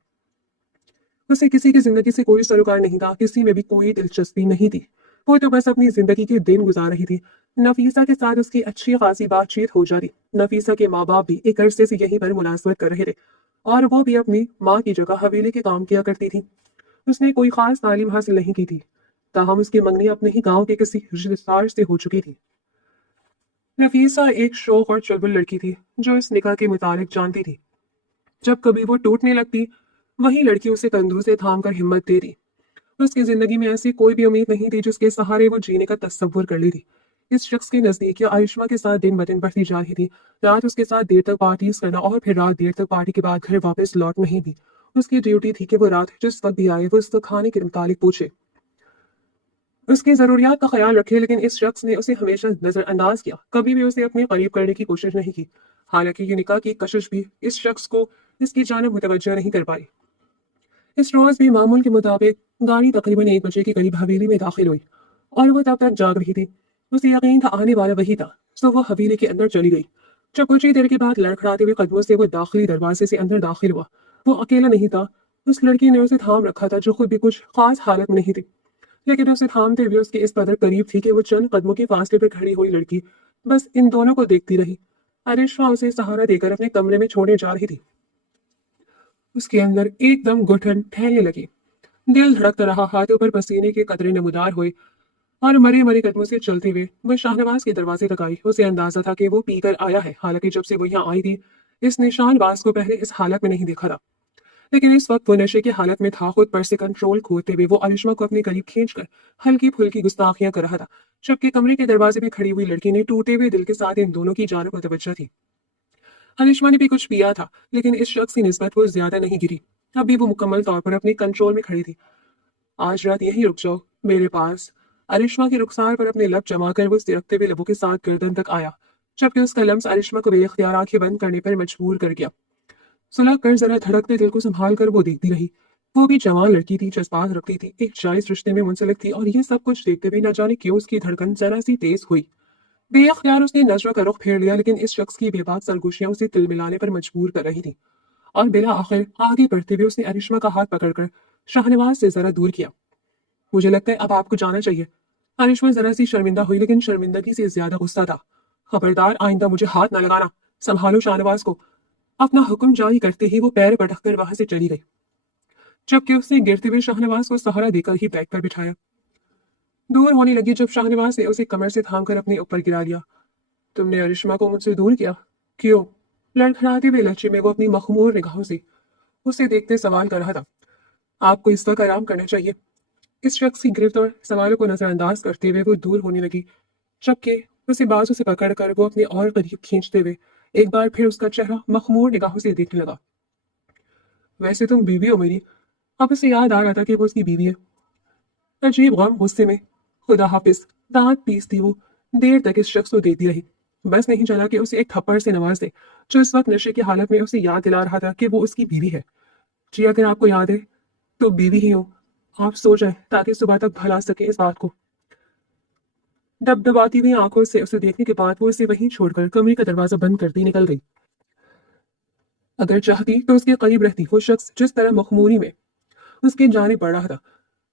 उसे किसी की जिंदगी से कोई सरोकार नहीं था, किसी में भी कोई दिलचस्पी नहीं थी। वो तो बस अपनी जिंदगी के दिन गुजार रही थी। नफीसा के साथ उसकी अच्छी खासी बातचीत हो जाती। नफीसा के माँ बाप भी एक अरसे से यहीं पर मुलाजमत कर रहे थे और वो भी अपनी माँ की जगह हवेली के काम किया करती थी। उसने कोई खास तालीम हासिल नहीं की थी, ताहम उसकी मंगनी अपने ही गांव के किसी रिश्तेदार से हो चुकी थी। नफीसा एक शौक और चुलबुल लड़की थी जो इस निकाह के मुतालिक जानती थी। जब कभी वो टूटने लगती, वही लड़की उसे कंधों से थाम कर हिम्मत देती। उसकी जिंदगी में ऐसी कोई भी उम्मीद नहीं थी जिसके सहारे वो जीने का तस्वुर कर लेती। इस शख्स के नजदीक या आयुष्मा के साथ दिन ब दिन बढ़ती जा रही थी। रात उसके साथ देर तक पार्टीज करना और फिर रात देर तक पार्टी के बाद घर वापस लौट नहीं भी। उसकी ड्यूटी थी कि वो रात जिस वक्त भी आए वो उसको खाने के मुतालिक पूछे, उसकी जरूरियात का ख्याल रखे। लेकिन इस शख्स ने उसे हमेशा नजरअंदाज किया, कभी भी उसे अपने करीब करने की कोशिश नहीं की। हालांकि ये निकाह की कशिश भी इस शख्स को इसकी जानब मुतवज्जह नहीं कर पाई। इस रोज भी मामूल के मुताबिक गाड़ी तकरीबन 1 बजे के करीब हवेली में दाखिल हुई और वो तब तक जाग रही थी। उसे यकीन था आने वाला वही था, सो वो हवेली के अंदर चली गई। जब कुछ ही देर के बाद लड़खड़ाते हुए कदमों से वो दाखिली दरवाजे से अंदर दाखिल हुआ। वो अकेला नहीं था, उस लड़की ने उसे थाम रखा था जो खुद भी कुछ खास हालत में नहीं थी, लेकिन उसे थामते हुए उसके इस कदर करीब थी कि वो चंद कदमों के फासले पर खड़ी हुई लड़की बस इन दोनों को देखती रही। अरिशा उसे सहारा देकर अपने कमरे में छोड़ने जा रही थी। उसके अंदर एकदम घुटन ठहरने लगी, दिल धड़कता रहा, हाथों पर पसीने के कतरे नमूदार हुए और मरे मरे कदमों से चलते हुए वह शाहनवाज के दरवाजे तक आई। उसे अंदाजा था कि वो पीकर आया है, हालांकि जब से वो यहाँ आई थी इस निशानबाज को पहले इस हालत में नहीं देखा था। लेकिन इस वक्त वो नशे की हालत में था। खुद पर से कंट्रोल खोते हुए वो अरिश्मा को अपने करीब खींचकर हल्की फुल्की गुस्ताखियां कर रहा था, जबकि कमरे के दरवाजे में खड़ी हुई लड़की ने टूटे हुए दिल के साथ इन दोनों की जानब मुतवज्जह थी। अरिश्मा ने भी कुछ पिया था, लेकिन इस शख्स की निस्बत वो ज्यादा नहीं गिरी। अभी वो मुकम्मल तौर पर अपने कंट्रोल में खड़ी थी। आज रात यहीं रुक जाओ मेरे पास। अरिश्मा के रुखसार पर अपने लब जमाकर वो सिरकते हुए लबों के साथ गर्दन तक आया, जबकि उसका लम्स अरिश्मा को बेख्तियार आंखें बंद करने पर मजबूर कर गया। सुलग कर जरा धड़कते दिल को संभाल कर वो देखती रही। वो भी जवान लड़की थी, जज्बात रखती थी, एक जायज रिश्ते में मुंसलिक थी, और ये सब कुछ देखते हुए न जाने क्यों उसकी धड़कन जरा सी तेज हुई। बेअख्तियार उसने नजरों का रुख फेर लिया, लेकिन इस शख्स की बेबाक सरगोशियां उसे तिल मिलाने पर मजबूर कर रही थी, और बिला आखिर आगे बढ़ते हुए उसने अरिश्मा का हाथ पकड़कर शाहनवाज से जरा दूर किया। मुझे लगता है अब आपको जाना चाहिए। अरिश्मा जरा सी शर्मिंदा हुई, लेकिन शर्मिंदगी से ज्यादा गुस्सा था। खबरदार, आइंदा मुझे हाथ न लगाना, संभालो शाहनवाज को। अपना हुक्म जारी करते ही वो पैर पटक कर वहां से चली गई, जबकि उसने गिरते हुए शाहनवाज को सहारा देकर ही बैग पर बिठाया। दूर होने लगी जब शाहनवाज ने उसे कमर से थाम कर अपने ऊपर गिरा लिया। तुमने अरिश्मा को मुझसे दूर किया, क्यों? लड़खड़ाते हुए लहजे में वो अपनी मखमूर निगाहों से उसे देखते सवाल कर रहा था। आपको इस वक्त आराम करना चाहिए। इस शख्स की गिरफ्त और सवालों को नजरअंदाज करते हुए वो दूर होने लगी, जबकि उसे बाजू से पकड़कर वो अपने और करीब खींचते हुए एक बार फिर उसका चेहरा मखमूर निगाहों से देखने लगा। वैसे तुम बीवी हो मेरी। अब उसे याद आ रहा था कि वो उसकी बीवी है। अजीब गम गुस्से में खुदा हाफिज दांत पीसती वो देर तक इस शख्स को देखती रही। बस नहीं चला कि उसे एक थप्पड़ से नवाज दे, जो इस वक्त नशे की हालत में उसे याद दिला रहा था कि वो उसकी बीवी है। जी अगर आपको याद है तो बीवी ही हो। आप सो जाए ताकि सुबह तक भला सके इस बात को। दबदबाती हुई आंखों से उसे देखने के बाद वो उसे वहीं छोड़कर कमरे का दरवाजा बंद करती निकल गई। अगर चाहती तो उसके करीब रहती। वो शख्स जिस तरह मखमूरी में उसके जाने पड़ रहा था,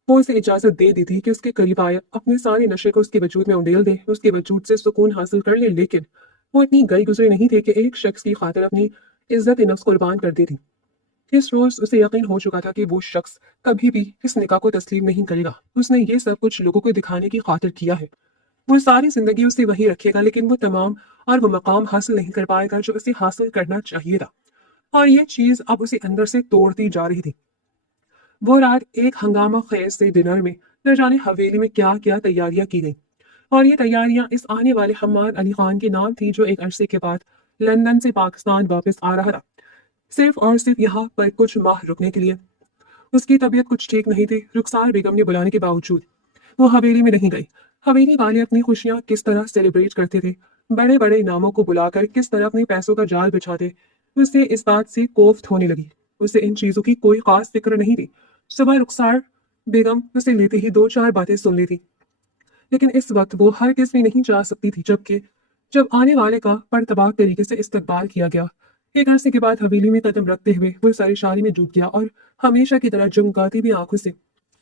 وہ उसे इजाजत दे दी थी कि उसके करीब आए, अपने सारे नशे को उसके वजूद में उंडेल दे, उसके वजूद से सुकून हासिल कर ले, लेकिन वो इतनी गई गुजरे नहीं थे कि एक शख्स की खातिर अपनी इज्जत नफ्स कुर्बान कर देती। इस रोज उसे यकीन हो चुका था कि वो शख्स कभी भी इस निकाह को तस्लीम नहीं करेगा। उसने ये सब कुछ लोगों को दिखाने की खातिर किया है। वो सारी जिंदगी उसे वही रखेगा, लेकिन वो तमाम और वो मकाम हासिल नहीं कर पाएगा जो उसे हासिल करना चाहिए था। और ये चीज अब उसे अंदर से तोड़ती जा रही थी। वो रात एक हंगामा खेज से डिनर में न जाने हवेली में क्या क्या तैयारियां की गई, और ये तैयारियां इस आने वाले हम्माद अली खान के नाम थी, जो एक अरसे के बाद लंदन से पाकिस्तान वापस आ रहा था, सिर्फ और सिर्फ यहाँ पर कुछ माह रुकने के लिए। उसकी तबीयत कुछ ठीक नहीं थी। रुखसार बेगम ने बुलाने के बावजूद वो हवेली में नहीं गई। हवेली वाले अपनी खुशियां किस तरह सेलिब्रेट करते थे, बड़े बड़े नामों को बुलाकर किस तरह अपने पैसों का जाल बिछाते, उससे इस बात से कोफ्त होने लगी। उसे इन चीजों की कोई खास फिक्र नहीं थी। सुबह रुखसार बेगम उसे लेते ही दो चार बातें सुन लेती, लेकिन इस वक्त वो हर किस में नहीं जा सकती थी, जबकि जब आने वाले का परतबाक तरीके से इस्तकबाल किया गया। एक अरसे के बाद हवेली में कदम रखते हुए वो सारी में डूब गया और हमेशा की तरह झुमकाती भी आंखों से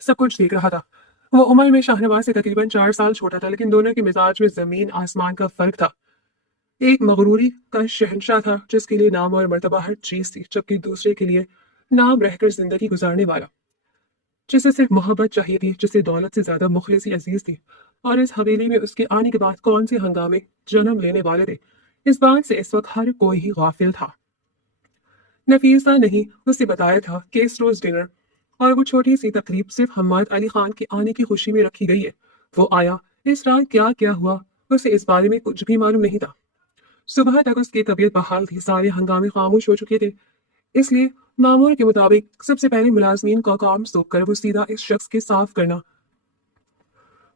सब कुछ देख रहा था। वो उम्र में शाहनवाज से तकरीबन 4 साल छोटा था, लेकिन दोनों के मिजाज में जमीन आसमान का फर्क था। एक मगरूरी का शहंशाह था जिसके लिए नाम और मर्तबा हर चीज थी, जबकि दूसरे के लिए नाम रहकर जिंदगी गुजारने वाला, जिसे सिर्फ मोहब्बत चाहिए थी, जिसे दौलत से ज्यादा मुखलिसी अजीज थी। और इस हवेली में उसके आने के बाद कौन से हंगामे जन्म लेने वाले थे, इस बात से इस वक्त हर कोई ही गाफिल था। नफीसा ने उसे बताया था कि इस रोज डिनर और वो छोटी सी तकरीब सिर्फ हम्माद अली खान के आने की खुशी में रखी गई है। वो आया, इस रात क्या क्या हुआ उसे इस बारे में कुछ भी मालूम नहीं था। सुबह तक उसकी तबीयत बहाल थी, सारे हंगामे खामोश हो चुके थे, इसलिए मामूल के मुताबिक सबसे पहले मुलाजमीन का काम सौंप कर वो सीधा इस शख्स के साफ करना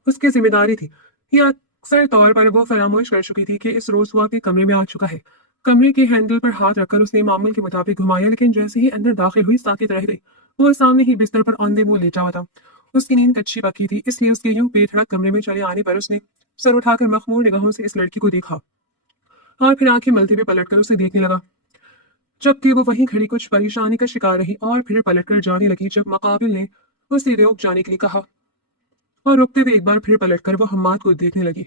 उसकी जिम्मेदारी थी। यह अक्सर तौर पर वो फरामोश कर चुकी थी कि इस रोज हुआ के कमरे में आ चुका है। कमरे के हैंडल पर हाथ रखकर उसने मामूल के मुताबिक घुमाया, लेकिन जैसे ही अंदर दाखिल हुई साकित रह गई। वो सामने ही बिस्तर पर औंधे मुंह लेटा हुआ था। उसकी नींद कच्ची पक्की थी, इसलिए उसके यूं बेधड़क कमरे में चले आने पर उसने सर उठाकर मखमूर निगाहों से इस लड़की को देखा और फिर आंखें मलते हुए पलटकर उसे देखने लगा, जबकि वो वहीं खड़ी कुछ परेशानी का शिकार रही और फिर पलटकर जाने लगी जब मुकाबिल ने उसे रुक जाने के लिए कहा। और रुकते हुए एक बार फिर पलटकर वो हम्माद को देखने लगी।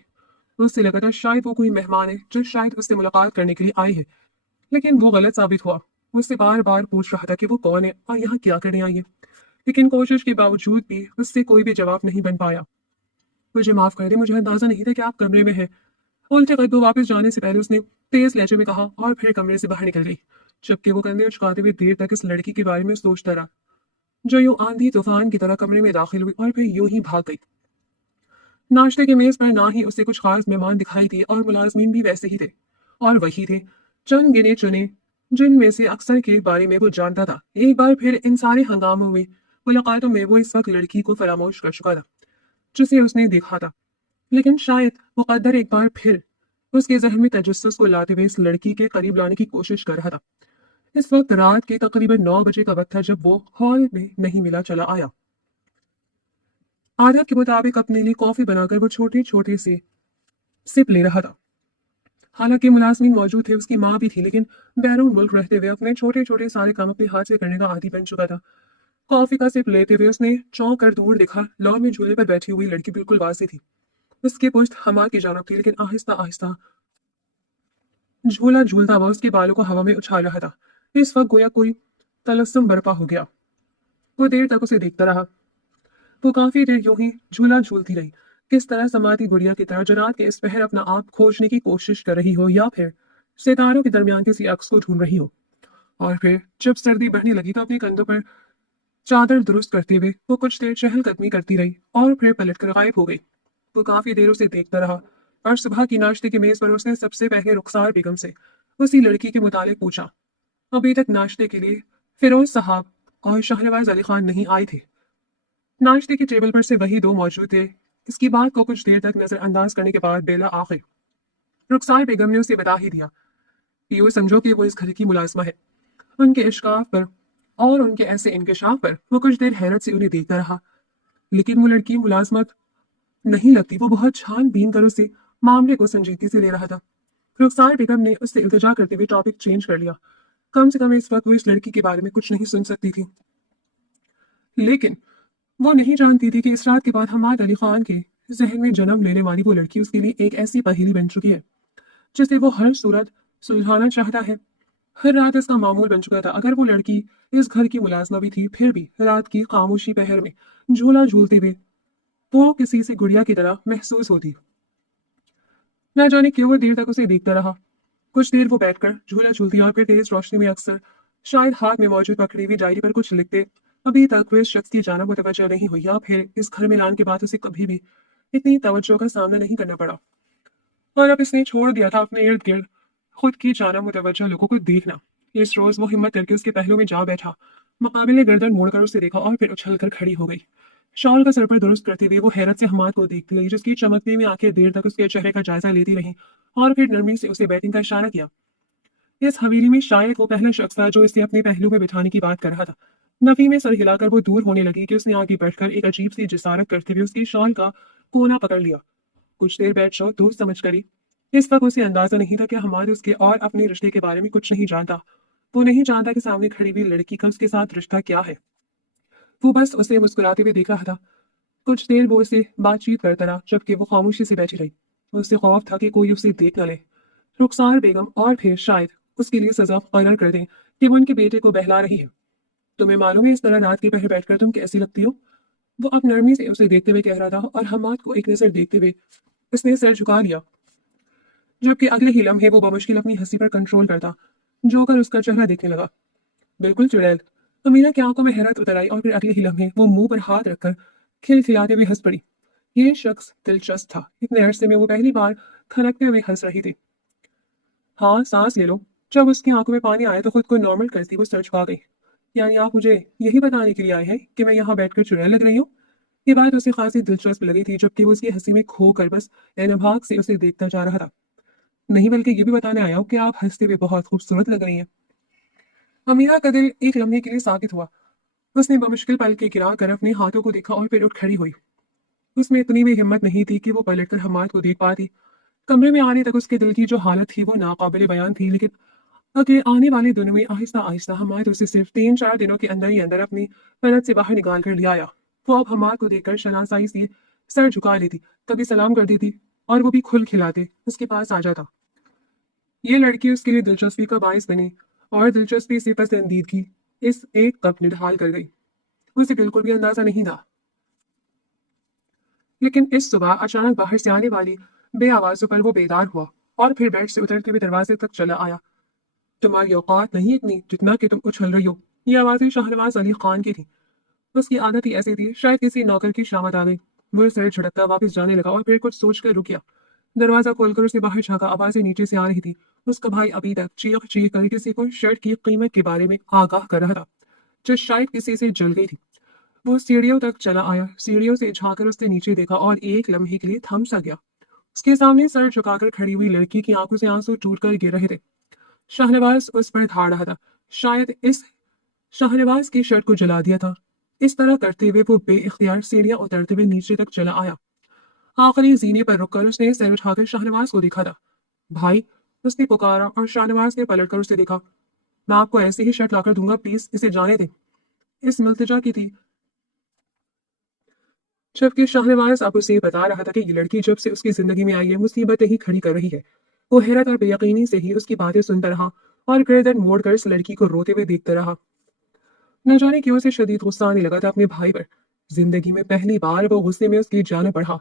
उससे लगा था शायद वो कोई मेहमान है जो शायद उससे मुलाकात करने के लिए आई है, लेकिन वो गलत साबित हुआ। वो उससे बार बार पूछ रहा था कि वो कौन है और यहाँ क्या करने आई है, लेकिन कोशिश के बावजूद भी उससे कोई भी जवाब नहीं बन पाया। मुझे माफ कर दे, मुझे अंदाजा नहीं था कि आप कमरे में हैं। उल्टे कद वो वापस जाने से पहले उसने तेज लहजे में कहा और फिर कमरे से बाहर निकल गई, जबकि वो कंधे उचकाते हुए देर तक इस लड़की के बारे में सोचता रहा, जो यूं आंधी तूफान की तरह कमरे में दाखिल हुई और फिर यूं ही भाग गई। नाश्ते की मेज पर ना ही उसे कुछ खास मेहमान दिखाई दिए और मुलाजमीन भी वैसे ही थे, और वही थे चंद गिने चुने जिनमें से अक्सर के बारे में वो जानता था। एक बार फिर इन सारे हंगामों में मुलाकातों में वो इस वक्त लड़की को फरामोश कर चुका था जिसे उसने देखा था, लेकिन शायद मुकद्दर एक बार फिर उसके जहन में तजस्सुस को लाते हुए इस लड़की के करीब लाने की कोशिश कर रहा था। इस वक्त रात के तकरीबन 9 बजे का वक्त था जब वो हॉल में नहीं मिला चला आया। आदत के मुताबिक अपने लिए कॉफी बनाकर वो छोटे छोटे से सिप ले रहा था। हालांकि मुलाजमीन मौजूद थे, उसकी माँ भी थी, लेकिन बैरून मुल्क रहते हुए अपने छोटे छोटे सारे काम अपने हाथ से करने का आदी बन चुका था। कॉफी का सिप लेते हुए उसने चौंक कर दूर देखा। लॉन में झूले पर बैठी हुई लड़की बिल्कुल वासी थी। उसकी पुश्त हमाद की जानब थी, लेकिन आहिस्ता आहिस्ता झूला झूलता हुआ उसके बालों को हवा में उछाल रहा था। इस वक्त गोया कोई तलस्सुम बर्पा हो गया। वो देर तक उसे देखता रहा। वो काफी देर यूं ही झूला झूलती रही, किस तरह समाती गुड़िया की तरह जो रात के इस पहर अपना आप खोजने की कोशिश कर रही हो या फिर सितारों के दरमियान किसी अक्स को ढूंढ रही हो। और फिर जब सर्दी बढ़ने लगी तो अपने कंधों पर चादर दुरुस्त करते हुए वो कुछ देर चहलकदमी करती रही और फिर पलटकर गायब हो गई। वो काफी देर उसे देखता रहा और सुबह की नाश्ते की मेज पर उसने सबसे पहले रुखसार बेगम से उसी लड़की के मुतालिक पूछा। अभी तक नाश्ते के लिए फिरोज साहब और शाहनवाज अली खान नहीं आए थे। नाश्ते की टेबल पर से वही दो मौजूद थे। इसकी बात को कुछ देर तक नजरअंदाज करने के बाद बेला आ गई। रुखसार बेगम ने उसे बता ही दिया, यूं समझो कि वो इस घर की मुलाजमा है। उनके इश्काफ पर और उनके ऐसे इंकशाफ पर वो कुछ देर हैरत से उन्हें देखता रहा, लेकिन वो लड़की मुलाजमत नहीं लगती। वो बहुत छानबीन कर उसे मामले को संजीदगी से ले रहा था। रुखसार बेगम ने उससे इल्तिजा करते हुए टॉपिक चेंज कर लिया। कम से कम इस वक्त वो इस लड़की के बारे में कुछ नहीं सुन सकती थी, लेकिन وہ نہیں जानती थी कि इस रात के बाद हमाद अली खान के जहन में जन्म लेने वाली वो लड़की उसके लिए एक ऐसी पहेली बन चुकी है जिसे वो हर सूरत सुलझाना चाहता है। हर रात इसका मामूल बन चुका था। अगर वो लड़की इस घर की मुलाजमा भी थी, फिर भी रात की खामोशी पहर में झूला झूलते हुए वो किसी से गुड़िया की तरह महसूस होती। न जाने क्यों वो देर तक उसे देखता रहा। कुछ देर वो बैठकर झूला झूलती और फिर तेज रोशनी में अक्सर शायद हाथ में मौजूद पकड़ी हुई डायरी पर कुछ लिखते। अभी तक वो इस शख्स की जाना मुतवज्जो नहीं हुई, या फिर इस घर में लाने के बाद उसे कभी भी इतनी तवज्जो का सामना नहीं करना पड़ा। और अब इसने छोड़ दिया था अपने इर्द गिर्द खुद की जाना मुतवज्जो लोगों को देखना। इस रोज वो हिम्मत करके उसके पहलू में जा बैठा, मुकाबले गर्दन मोड़कर उसे देखा और फिर उछल कर खड़ी हो गई। शॉल का सर पर दुरुस्त करते हुए वो हैरत से हमाद को देखती रही, जिसकी चमकने में आंखें देर तक उसके चेहरे का जायजा लेती रहीं और फिर नरमी से उसे बैटिंग का इशारा किया। इस हवेली में शायद वो पहला शख्स था जो इसे अपने पहलू में बिठाने की बात कर रहा था। नफी में सर हिलाकर वो दूर होने लगी कि उसने आगे बैठकर एक अजीब सी जिसारत करते हुए उसकी शॉल का कोना पकड़ लिया। कुछ देर बैठ जाओ, दोस्त समझ करी। इस वक्त उसे अंदाजा नहीं था कि हमारे उसके और अपने रिश्ते के बारे में कुछ नहीं जानता। वो नहीं जानता कि सामने खड़ी हुई लड़की का उसके साथ रिश्ता क्या है। वो बस उसे मुस्कुराते हुए देख रहा था। कुछ देर वो उसे बातचीत करता रहा, जबकि वो खामोशी से बैठी रही। उसे खौफ था कि कोई उसे देख न ले, रुखसार बेगम, और फिर शायद उसके लिए सजा मुकर्रर कर दें कि वो उनके बेटे को बहला रही है। तुम्हें मालूम है इस तरह रात के पहर बैठकर तुम कैसी लगती हो? वो अब नरमी से उसे देखते हुए कह रहा था, और हमाद को एक नजर देखते हुए उसने सर झुका लिया, जबकि अगले ही लम्हे वो बमुश्किल अपनी हंसी पर कंट्रोल करता, जो कर उसका चेहरा देखने लगा। बिल्कुल चुड़ैल। अमीना की आंखों में हैरत उतर आई और फिर अगले ही लम्हे वो मुंह पर हाथ रखकर खिलखिलाते हुए हंस पड़ी। ये शख्स दिलचस्प था। इतने अरसे में वो पहली बार खनकते हुए हंस रही थी। हाँ, सांस ले लो। जब उसकी आंखों में पानी आया तो खुद को नॉर्मल करती वो सर झुका गई। यानी आप मुझे यही बताने के लिए आए हैं कि मैं यहाँ बैठकर चुड़ैल लग रही हूँ? ये बात उसे खासी दिलचस्प लगी थी, जबकि वो उसकी हंसी में खोकर बस एनभाग से उसे देखता जा रहा था। नहीं, बल्कि ये भी बताने आया हूँ कि आप हंसते हुए बहुत खूबसूरत लग रही हैं। अमीरा का दिल एक लम्हे के लिए साकित हुआ। उसने बमुश्किल पल के गिरा कर अपने हाथों को देखा और फिर उठ खड़ी हुई। उसमें इतनी भी हिम्मत नहीं थी कि वो पलटकर हमाद को देख पाती। कमरे में आने तक उसके दिल की जो हालत थी वो नाकाबिले बयान थी, लेकिन अगले आने वाले दिनों में आहिस्ता आहिस्ता हमाद उसे सिर्फ 3-4 दिनों के अंदर ही अंदर अपनी पलट से बाहर निकाल कर ले आया। वो अब हमाद को देखकर शनासाई से सर झुका लेती, कभी सलाम कर देती और वो भी खुल खिलाते उसके पास आ जाता। ये लड़की उसके लिए दिलचस्पी का बायस बनी और दिलचस्पी से पसंदीदगी इस एक कप निढाल कर गई। उसे बिल्कुल भी अंदाजा नहीं था। लेकिन इस सुबह अचानक बाहर से आने वाली बे आवाजों पर वो बेदार हुआ और फिर बेड से उतरते हुए दरवाजे तक चला आया। तुम्हारी औकात नहीं इतनी जितना कि तुम उछल रही हो। ये आवाजें शाहनवाज अली खान की थी। उसकी आदत ही ऐसी थी, शायद किसी नौकर की शामत आ गई। वो सिर झटकता वापस जाने लगा और फिर कुछ सोचकर रुक गया। दरवाजा खोलकर उसे बाहर झांका। आवाजें नीचे से आ रही थी। उसका भाई अभी तक चीख चीख कर किसी को शर्ट की कीमत के बारे में आगाह कर रहा था, जो शायद किसी से जल गई थी। वो सीढ़ियों तक चला आया। सीढ़ियों से झांककर उसने नीचे देखा और एक लम्हे के लिए थम सा गया। उसके सामने सर झुकाकर खड़ी हुई लड़की की आंखों से आंसू टूटकर गिर रहे थे। शाहनवाज उस पर धाड़ रहा था। शायद इस शाहनवाज की शर्ट को जला दिया था। इस तरह करते हुए वो बेइख्तियार सीढ़ियां उतरते हुए नीचे तक चला आया। आखिरी जीने पर रुककर उसने सर उठाकर शाहनवाज को देखा था। भाई, उसने पुकारा और शाहनवाज ने पलटकर उसे देखा। मैं आपको ऐसे ही शर्ट लाकर दूंगा, प्लीज इसे जाने दें। इस मुल्तजा की थी, जबकि शाहनवाज अब उसे बता रहा था कि ये लड़की जब से उसकी जिंदगी में आई है मुसीबतें ही खड़ी कर रही है। वो हैरत और बेयकीनी से ही उसकी बातें सुनता रहा और गर्दन मोड़कर इस लड़की को रोते हुए देखता रहा। न जाने क्यों उसे शदीद गुस्सा आने लगा था अपने भाई पर। जिंदगी में पहली बार वो गुस्से में उसकी जान बढ़ा।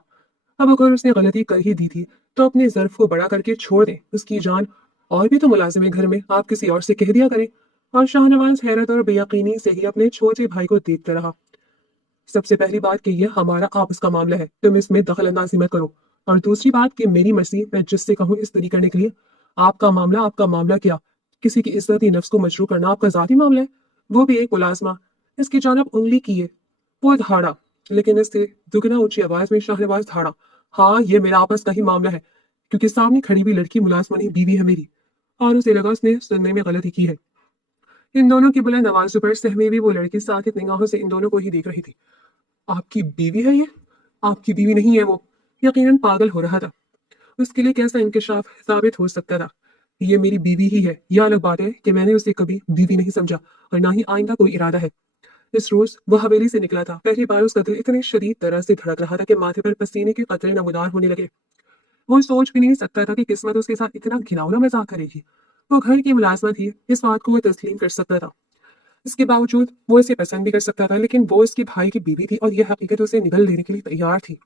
अब अगर उसने गलती कर ही दी थी तो अपने ज़र्फ को बड़ा करके छोड़ दे उसकी जान। और भी तो मुलाजिम है घर में, आप किसी और से कह दिया करें। और शाहनवाज हैरत और बेयकीनी से ही अपने छोटे भाई को देखता रहा। सबसे पहली बात कि यह हमारा आपस का मामला है, तुम इसमें दखल अंदाजी मत करो। और दूसरी बात कि मेरी मर्जी, मैं जिससे कहूँ इस तरीके करने के लिए। आपका मामला क्या? किसी की इज्जत नफ्स को मजरू करना आपका जाती मामला है? वो भी एक मुलाजमा। इसकी जानब उंगली की है। वो धाड़ा, लेकिन इससे दुगना ऊंची आवाज में शाहनवाज धाड़ा, हाँ, ये मेरा आपस का ही मामला है, क्योंकि सामने खड़ी हुई लड़की मुलाजमा नहीं, बीवी है मेरी। और उसे लगा उसने सुनने में गलती की है। इन दोनों की बुलंद आवाजों पर सहमी हुई वो लड़की साकित निगाहों से इन दोनों को ही देख रही थी। आपकी बीवी है ये? आपकी बीवी नहीं है वो। यकीनन पागल हो रहा था। उसके लिए कैसा इंकशाफ साबित हो सकता था? ये मेरी बीवी ही है। यह अलग बात है कि मैंने उसे कभी बीवी नहीं समझा और ना ही आइंदा कोई इरादा है। इस रोज वो हवेली से निकला था। पहली बार उसका दिल इतनी शदीद तरह से धड़क रहा था कि माथे पर पसीने के कतरे नमूदार होने लगे। वो सोच भी नहीं सकता था कि किस्मत उसके साथ इतना घिनौना मजाक करेगी। वो घर की मुलाजमत थी, इस बात को वो तस्लीम कर सकता था। इसके बावजूद वो इसे पसंद भी कर सकता था, लेकिन वो इसके भाई की बीवी थी और यह हकीकत उसे निगल लेने के लिए तैयार थी।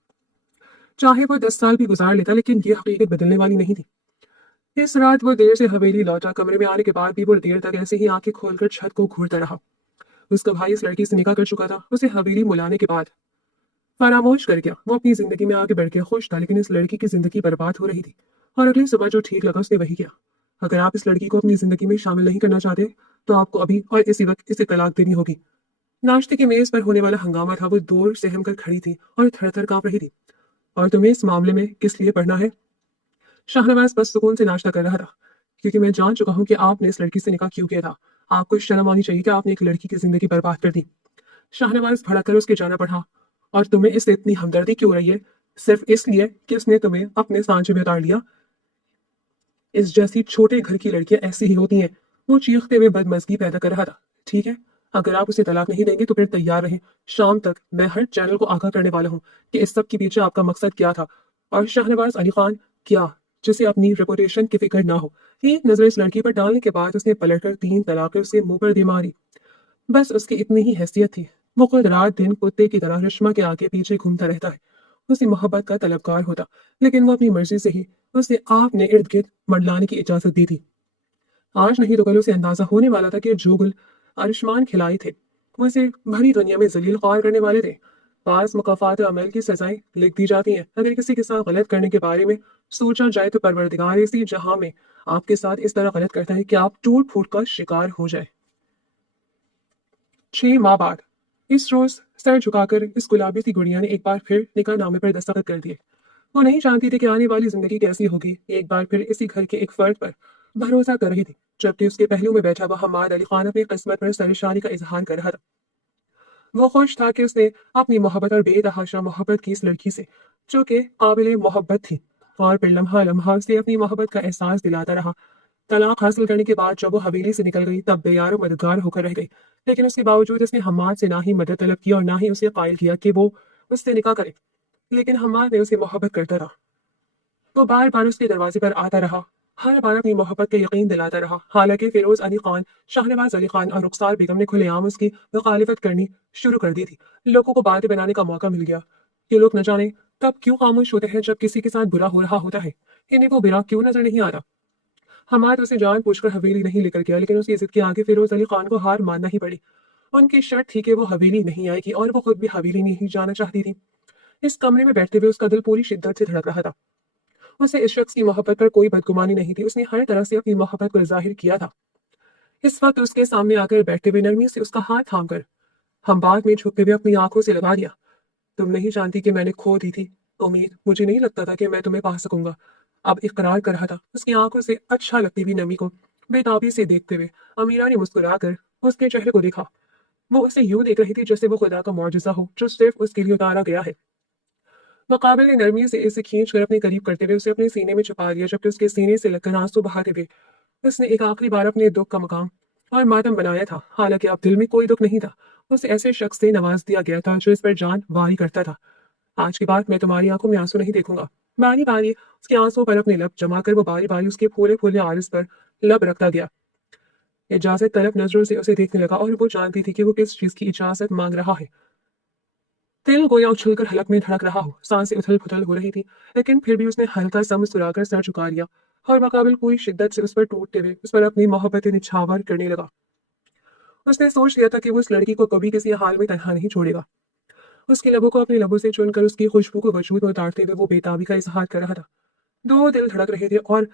चाहे वो 10 साल भी गुजार लेता, लेकिन ये हकीकत बदलने वाली नहीं थी। इस रात वो देर से हवेली लौटा। कमरे में आने के बाद भी वो देर तक ऐसे ही आंखें खोलकर छत को घूरता रहा। उसका भाई इस लड़की से निकाह कर चुका था। उसे हवेली बुलाने के बाद फरामोश कर गया। वो अपनी जिंदगी में आगे बढ़ के खुश था, लेकिन इस लड़की की जिंदगी बर्बाद हो रही थी। और अगली सुबह जो ठीक लगा उसने वही किया। अगर आप इस लड़की को अपनी जिंदगी में शामिल नहीं करना चाहते तो आपको अभी और इसी वक्त इसे तलाक देनी होगी। नाश्ते की मेज पर होने वाला हंगामा था। वो दूर सहम कर खड़ी थी और थर थर कांप रही थी। और तुम्हें इस मामले में किस लिए पढ़ना है? शाहनवाज बस सुकून से नाश्ता कर रहा था। क्योंकि मैं जान चुका हूँ कि आपने इस लड़की से निकाह क्यों किया था। आपको शर्म आनी चाहिए कि आपने एक लड़की की जिंदगी बर्बाद कर दी। शाहनवाज भड़क कर उसके जाना पड़ा। और तुम्हें इससे इतनी हमदर्दी क्यों रही है? सिर्फ इसलिए कि उसने तुम्हें अपने सांचे में उतार लिया? इस जैसी छोटे घर की लड़कियां ऐसी ही होती हैं। वो चीखते हुए बदमज़गी पैदा कर रहा था। ठीक है, अगर आप उसे तलाक नहीं देंगे तो फिर तैयार रहें। शाम तक मैं हर चैनल को आगाह करने वाला हूँ कि इस सब के पीछे आपका मकसद क्या था। और शाहनवाज अली खान क्या, जिसे अपनी रेपुटेशन की फिक्र ना हो। एक नजर इस लड़की पर डालने के बाद उसने पलटकर 3 तलाकें उसके मुंह पर दे मारी। बस उसकी इतनी ही हैसियत थी। वो खुद रात दिन कुत्ते की तरह रश्मा के आगे पीछे घूमता रहता है। उसकी मोहब्बत का तलबगार होता, लेकिन वो अपनी मर्जी से ही उसे आपने इर्द गिर्द मंडलाने की इजाजत दी थी। आज नहीं तो कल उसे अंदाजा होने वाला था कि जो गुल आयुष्मान खिलाए थे वो इसे भरी दुनिया में जलील ख्वार करने वाले थे। पास मुकाफात अमल की सजाएं लिख दी जाती हैं। अगर किसी के साथ गलत करने के बारे में सोचा जाए तो परवरदिगार इसी जहां में आपके साथ इस तरह गलत करता है कि आप टूट फूट का शिकार हो जाए। 6 माह बाद इस रोज सर झुकाकर इस गुलाबी सी गुड़िया ने एक बार फिर निकाह नामे पर दस्तखत कर दिए। वो नहीं जानती थी कि आने वाली जिंदगी कैसी होगी। एक बार फिर इसी घर के एक फर्द पर भरोसा कर रही थी, जबकि उसके पहलू में बैठा हुआ हमाद अली खान अपनी किस्मत पर सरेशानी का इजहार कर रहा था। वो खुश था कि उसने अपनी मोहब्बत और बेतहाशा मोहब्बत की इस लड़की से, जो कि काबिल मोहब्बत थी, और फिर लम्हा लम्हा उसे अपनी मोहब्बत का एहसास दिलाता रहा। तलाक हासिल करने के बाद जब वो हवेली से निकल गई तब बेयार और मददगार होकर रह गई। लेकिन उसके बावजूद उसने हमाद से ना ही मदद तलब की और ना ही उसे कायल किया कि वो उससे निकाह करे। लेकिन हमाद ने उसे मोहब्बत करता रहा। वो बार बार उसके दरवाजे पर आता रहा, हर बार अपनी मोहब्बत का यकीन दिलाता रहा। हालांकि फिरोज अली खान, शाहनवाज अली खान और रुखसार बेगम ने खुलेआम उसकी मुखालिफत करनी शुरू कर दी थी। लोगों को बातें बनाने का मौका मिल गया। ये लोग न जाने तब क्यों खामोश होते हैं जब किसी के साथ बुरा हो रहा होता है। इन्हें वो बुरा क्यों नजर नहीं आता। हमारे उसे जान पूछकर हवेली नहीं लेकर गया, लेकिन उसकी इज्जत के आगे फिरोज अली खान को हार मानना ही पड़ी। उनकी शर्त थी कि वो हवेली नहीं आएगी और वो खुद भी हवेली नहीं जाना चाहती थी। इस कमरे में बैठते हुए उसका दिल पूरी शिद्दत से धड़क रहा था। उसे इस शख्स की मोहब्बत पर कोई बदगुमानी नहीं थी। उसने हर तरह से अपनी मोहब्बत को जाहिर किया था। इस वक्त उसके सामने आकर बैठते हुए नरमी से उसका हाथ थाम कर हम बाद में छुपते हुए अपनी आंखों से लगा दिया। तुम नहीं जानती कि मैंने खो दी थी उम्मीद। मुझे नहीं लगता था कि मैं तुम्हें पा सकूंगा। अब इकरार कर रहा था। उसकी आंखों से अच्छा लगती हुई नमी को बेताबी से देखते हुए अमीरा ने मुस्कुराकर उसके चेहरे को देखा। वो उसे यूं देख रही थी जैसे वो खुदा का मौजूजा हो जो सिर्फ उसके लिए उतारा गया है। मुकाबले ने नरमी से इसे खींच कर अपने करीब करते हुए उसे अपने सीने में छुपा लिया, जबकि उसके सीने से लगकर आंसू बहाते हुए उसने एक आखिरी बार अपने दुख का मकाम और मातम बनाया था। हालांकि अब दिल में कोई दुख नहीं था। उसे ऐसे शख्स से नवाज दिया गया था जो इस पर जान वारी करता था। आज के बाद मैं तुम्हारी आंखों में आंसू नहीं देखूंगा। बारी बारी उसके आंसुओं पर अपने लब जमाकर वो बारी बारी उसके फूले फूले आरिस पर लब रखता गया। इजाजत तलब नजरों से उसे देखने लगा और वो जानती थी कि वो किस चीज की इजाजत मांग रहा है। दिल गोया उछलकर हलक में धड़क रहा हो, सांसें उथल पुथल हो रही थी, लेकिन फिर भी उसने हल्का सा मुस्कुराकर सर झुका लिया और मुकाबिल पूरी शिद्दत से उस पर टूटते हुए उस पर अपनी मोहब्बत निछावर करने लगा। उसने सोच लिया था कि वो उस लड़की को कभी किसी हाल में तनहा नहीं छोड़ेगा। उसके लबों को अपने लबों से चुनकर उसकी खुशबू को वजूद में उतारते हुए वो बेताबी का इजहार कर रहा था। दो दिल धड़क रहे थे और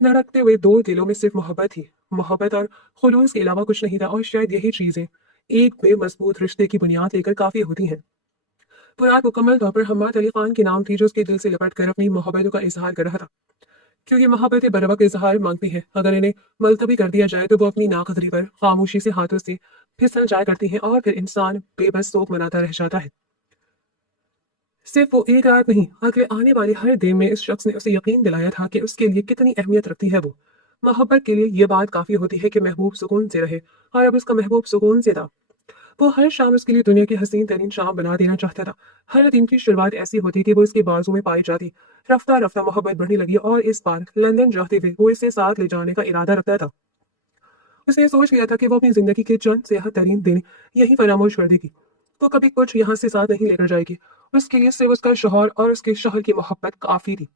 धड़कते हुए दो दिलों में सिर्फ मोहब्बत थी। मोहब्बत और खुलूस के अलावा कुछ नहीं था, और शायद यही चीजें एक बेमजबूत रिश्ते की बुनियाद लेकर काफी होती हैं। मुराद मुकम्मल तौर पर हम्माद अली खान के नाम थी, जो उसके दिल से लपट कर अपनी मोहब्बतों का इजहार कर रहा था। क्योंकि मोहब्बतें बरवक्त इजहार मांगती हैं। अगर इन्हें मुलतवी कर दिया जाए तो वो अपनी नाकदरी पर खामोशी से हाथों से फिसल जाया करती हैं और फिर इंसान बेबस शोक मनाता रह जाता है। सिर्फ वो एक रात नहीं, अगले आने वाले हर दिन में इस शख्स ने उसे यकीन दिलाया था कि उसके लिए कितनी अहमियत रखती है वो। मोहब्बत के लिए ये बात काफी होती है कि महबूब सुकून से रहे, और अब उसका महबूब सुकून से था। وہ हर शाम उसके लिए दुनिया की हसीन तरीन शाम बना देना चाहता था। हर दिन की शुरुआत ऐसी होती कि वो इसके बाजू में पाई जाती। रफ्ता रफ्ता मोहब्बत बढ़ने लगी और इस बार लंदन जाते हुए वो इसे साथ ले जाने का इरादा रखता था। उसने सोच लिया था कि वो अपनी जिंदगी के चंद सेहत तरीन दिन यही फरामोश कर देगी। वो कभी कुछ यहाँ से साथ नहीं लेकर जाएगी। उसके लिए सिर्फ उसका शौहर और उसके शौहर की मोहब्बत काफी थी।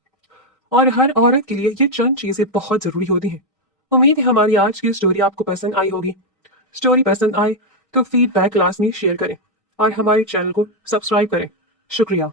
और हर औरत के लिए ये चंद चीजें बहुत जरूरी होती हैं। उम्मीद है हमारी आज की स्टोरी आपको पसंद आई होगी। स्टोरी पसंद आए तो फीडबैक लाजमी शेयर करें और हमारे चैनल को सब्सक्राइब करें। शुक्रिया।